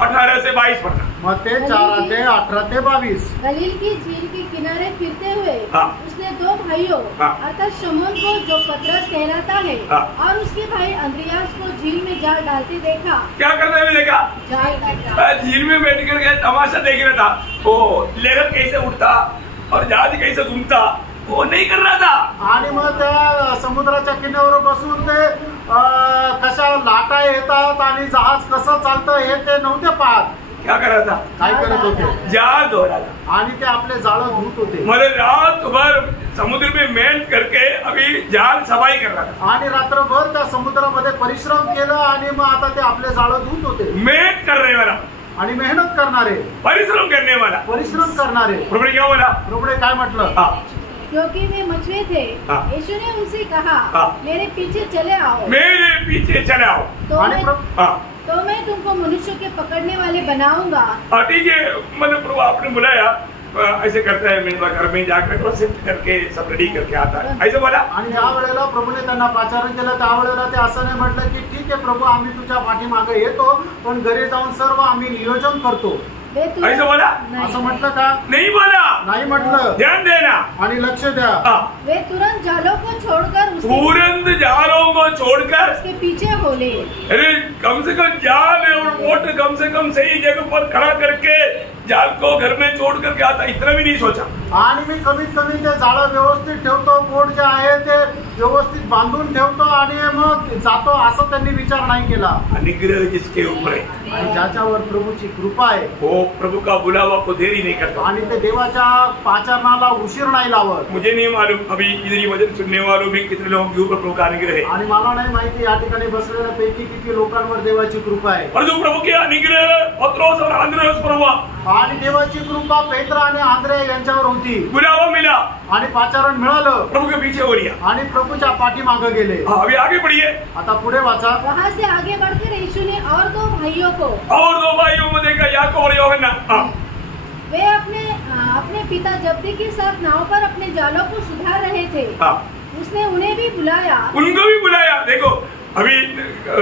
18 से 22 पढ़ना। मत्ती 4 अध्याय 18 ते 22। गलील की झील के किनारे फिरते हुए हाँ। उसने 2 भाइयों हाँ। अर्थात शमौन को जो पतरस कहलाता है हाँ। और उसके भाई अंद्रियास को झील में जाल डालते देखा। क्या करते हुए देखा? जाल झील में बैठ कर तमाशा देख रहा था, वो लहर कैसे उठता और जहाज कैसे घूमता वो नहीं कर रहा था। आणि मग त्या समुद्राच्या किनाऱ्यावर बसून ते कशा लाटा येतात आणि जहाज कसं चालतं हे ते नव्हते पाहत। क्या कर रहा था? काय करत होते? जाल धो रहा था। आणि ते आपले जाळं धुत होते। मतलब रात भर समुद्र में मेहनत करके अभी जाल सफाई कर रहा था। आणि रात्रभर त्या समुद्रामध्ये परिश्रम केलं आणि मग आता ते आपले जाळं धुत होते। मेहनत करने वाला, आणि मेहनत करणारे, परिश्रम करने वाला, परिश्रम करणारे। प्रभु ने क्या बोला? प्रभूने काय म्हटलं? हाँ, क्योंकि वे मछुए थे। हाँ। यीशु ने उनसे कहा, हाँ। मेरे पीछे चले आओ मेरे पीछे चले आओ। आणि तो मैं तुमको मनुष्य के पकड़ने वाले बनाऊंगा। ठीक है, मतलब प्रभु आपने बुलाया ऐसे करता है, मेरे घर में जाकर शिफ्ट करके सब रेडी करके आता है, ऐसे बोला। आणि ज्या वेळेला प्रभूने त्यांना पाचारण केलं त्यावेळेला ते असं नाही म्हटलं की ठीक आहे प्रभू आम्ही तुझ्या पाठीमागे येतो पण घरी जाऊन सर्व आम्ही नियोजन करतो, ऐसे बोला? असं म्हटलं का? नहीं बोला। नाही म्हटलं। ध्यान देना आणि लक्ष द्या। वे तुरंत जालों को छोड़कर तुरंत जालों को छोड़कर उसके पीछे बोले। अरे कम से कम जाल और बोट कम से कम सही जगह पर खड़ा करके जाल को घर में छोड़ करके आता, इतना भी नहीं सोचा। आणि मी कमीत कमी ते जाळं व्यवस्थित ठेवतो, बोट जे आहे ते व्यवस्थित बांधून ठेवतो आणि मग जातो, असं त्यांनी विचार नाही केला। अनुग्रह जिसके ऊपर है आणि ज्याच्यावर प्रभूची कृपा आहे वो प्रभु का बुलावा को देरी नहीं करता। आणि ते देवाच्या पाचारणाला उशीर नाही लावत। मुझे नहीं मालूम अभी इधर ही वचन सुनने वालों में कितने लोगों के ऊपर प्रभु का अनुग्रह है, आणि मला नाही माहिती या ठिकाणी बसलेल्या पैकी किती लोकांवर देवाची कृपा आहे। और जो प्रभु के अनुग्रह पत्रोस और अंद्रयास पर हुआ आणि देवाची कृपा पेत्र आणि आंद्रे यांच्यावर होती बुलावा मिला, आणि पाचारण मिळालं प्रभु के पीछे हो लिया। आणि प्रभूच्या पाठीमागे गेले। हाँ, अभी आगे बढ़िए। आता पुढे वाचा। वहाँ से आगे बढ़कर यीशु ने और दो भाइयों को, और दो भाइयों में देखा, याकूब और यूहन्ना। हाँ, वे अपने पिता जब्दी के साथ नाव पर अपने जालों को सुधार रहे थे। हाँ, उसने उन्हें भी बुलाया। उनको भी बुलाया। देखो अभी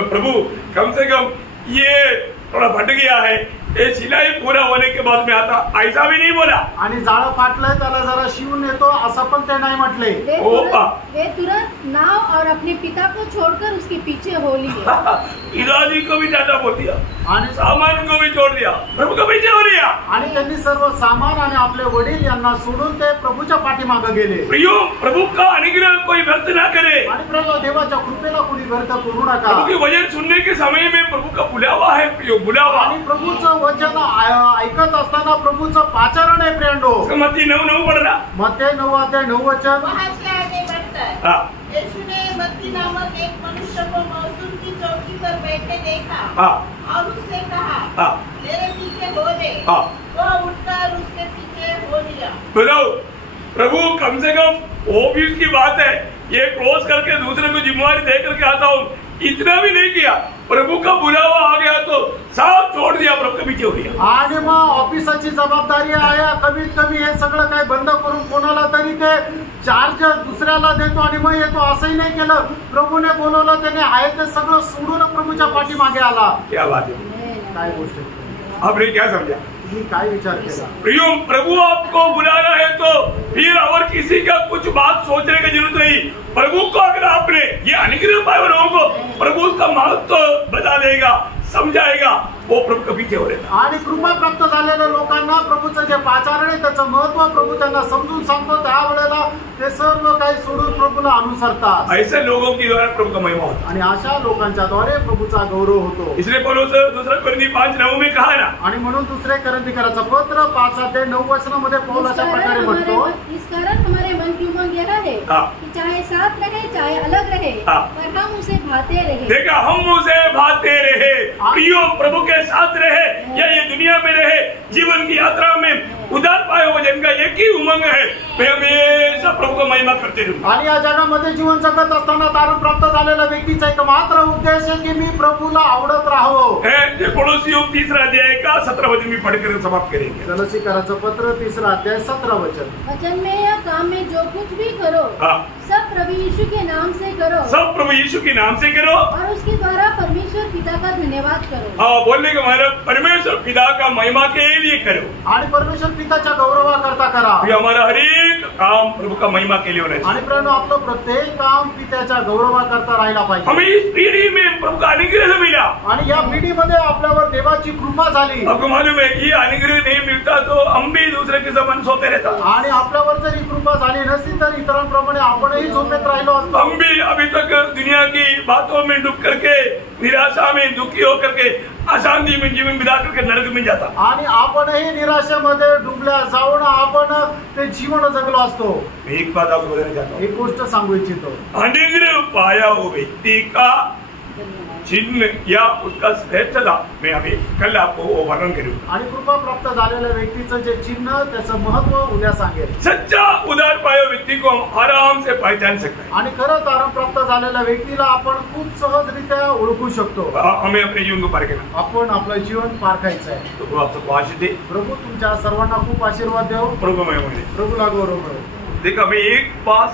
प्रभु कम से कम ये थोड़ा भट गया है, ये सिलाई पूरा होने के बाद में आता, ऐसा भी नहीं बोला। आणि जाळं फाटलंय त्याला जरा शिवून येतो असं पण ते नाही म्हटले। वे तुरंत नाव और अपने पिता को छोड़कर उसके पीछे हो लिए। पिताजी को भी टाटा बोल दिया आणि सामान को भी छोड़ दिया, प्रभु को पीछे हो लिया। आणि त्यांनी सर्व सामान आणि आपले वडील यांना सोडून ते प्रभूच्या पाठीमागे गेले। प्रियो, प्रभु का अनुग्रह कोई व्यर्थ ना करे। आणि प्रभू देवाच्या कृपेला कोणी व्यर्थ करू नका। प्रभु के वचन सुनने के समय में प्रभु का बुलावा है प्रियो, बुलावा। आणि प्रभूचं वचन ऐकत असताना प्रभूचं पाचारण आहे फ्रेंडो। मत्ती 9:9 पढ़ रहा। मत्ते 9:9 वचन। वहाँ से आगे बढ़कर हाँ, यीशु ने मत्ती नामक एक मनुष्य को मजदूर की चौकी पर बैठे देखा हाँ, और उससे कहा, हाँ, मेरे पीछे हो ले। हाँ। वह उठकर उसके पीछे हो लिया। बताओ, प्रभु कम से कम वो भी उसकी बात है, ये क्रॉस करके दूसरे को जिम्मेवारी दे करके आता हूँ, इतना भी नहीं किया। प्रभु का बुलावा आ गया तो सब छोड़ दिया, प्रभु के पीछे हो गया। आणि मग ऑफिसाची जबाबदारी आहे, कमीत कमी हे सगळं काय बंद करून कोणाला तरी ते चार्ज दुसऱ्याला देतो आणि मग येतो, असंही नाही केलं। प्रभूने बोलवलं, त्याने आहे ते सगळं सोडून प्रभूच्या पाठीमागे आला। क्या बात है, काय गोष्ट आहे, आपने क्या समझा? तुम्ही काय विचार केला? प्रियो, प्रभु आपको बुला रहा है तो फिर और किसी का कुछ बात सोचने की जरूरत नहीं। प्रभु को अगर आपने ये अनुग्रह पाए लोगों को, प्रभु उसका महत्व बता देगा, समझाएगा, वो प्रभु के पीछे हो रहेगा। आणि कृपा प्राप्त झालेल्या लोकांना प्रभूचं जे पाचारण आहे त्याचं महत्व प्रभू त्यांना समजून सांगतो, त्यावेळेला ते सर्व काही सोडून प्रभूला अनुसरतात। ऐसे लोगों की द्वारा प्रभु का महिमा होता। आणि अशा लोकांच्या द्वारे प्रभूचा गौरव होतो। इसलिए पौलुस दूसरा कोरिन्थी 5:9 में कहा ना, आणि म्हणून दुसरे कोरिन्थीकराचं पत्र 5:9 मध्ये पौल अशा प्रकारे म्हणतो, इस कारण हमारे मन की उमंग यह है हाँ। कि चाहे साथ रहे चाहे अलग रहे, हाँ। पर हम उसे भाते रहे। देखा, हम उसे भाते रहे, प्रियो प्रभु के साथ रहे या ये दुनिया में रहे, जीवन की यात्रा में उधार पाए हुए जन का एक ही उमंग है, मैं हमेशा प्रभु को महिमा करते रहूं। आणि या जगामध्ये जीवन जगत असताना तारण प्राप्त झालेल्या व्यक्तीचा एक मात्र उद्देश आहे की मी प्रभूला आवडत राहावं। है कोलोसियों 3 अध्याय का 17 वचन में पढ़कर समाप्त करेंगे। कोलोसीकराचं पत्र 3 17 वचन। वचन में या काम में जो कुछ भी करो, हाँ, सब प्रभु यीशु के नाम से करो, सब प्रभु यीशु के नाम से करो, और उसके द्वारा परमेश्वर पिता का धन्यवाद करो। हाँ, बोलने का मतलब परमेश्वर पिता का महिमा के लिए करो। आणि परमेश्वर पिताच्या गौरवाकरता करा। ये हमारा हर एक काम प्रभु का महिमा के लिए होना चाहिए। आणि प्रेरणा आपलं प्रत्येक काम पित्याच्या गौरवाकरता राहायला पाहिजे। हमें इस पीढ़ी में प्रभु का अनुग्रह मिला। आणि या पिढीमध्ये आपल्यावर देवाची कृपा झाली। आपको मालूम है, ये अनुग्रह नहीं मिलता तो हम भी दूसरे के समान सोते रहता। आणि आपल्यावर जर ही कृपा झाली नसती तर इतरांप्रमाणे आपणही झोपेत राहिलो असतो। हम भी अभी तक दुनिया की बातों में डूब करके, निराशा में दुखी होकर के, अशांति में जीवन बिता करके नरक में जाता। आणि आपणही निराशेमध्ये डुबल्या जाऊन आपण ते जीवन जगलो असतो। एक बात आपको बताना चाहता हूँ, एक गोष्ट सांगू इच्छितो, अनुग्रह पाया हुआ व्यक्ति का चिन्ह या उसका श्रेष्ठता मैं अभी कल आपको वो वर्णन करूंगा। आणि कृपा प्राप्त झालेल्या व्यक्तीचं जे चिन्ह त्याचं महत्व उद्या सांगेल। सच्चा उदार पाया व्यक्ति को हम आराम से पहचान सकते हैं। आणि खरं तारण प्राप्त झालेल्या व्यक्तीला आपण खूप सहजरित्या ओळखू शकतो। हमें अपने जीवन को पार करना। आपण आपलं जीवन पारखायचं आहे। तो प्रभु आपको आशीष दे, प्रभू तुमच्या सर्वांना खूप आशीर्वाद देव। प्रभु मैं बोले। प्रभूला गौरव मिळो। देखा, मैं एक बात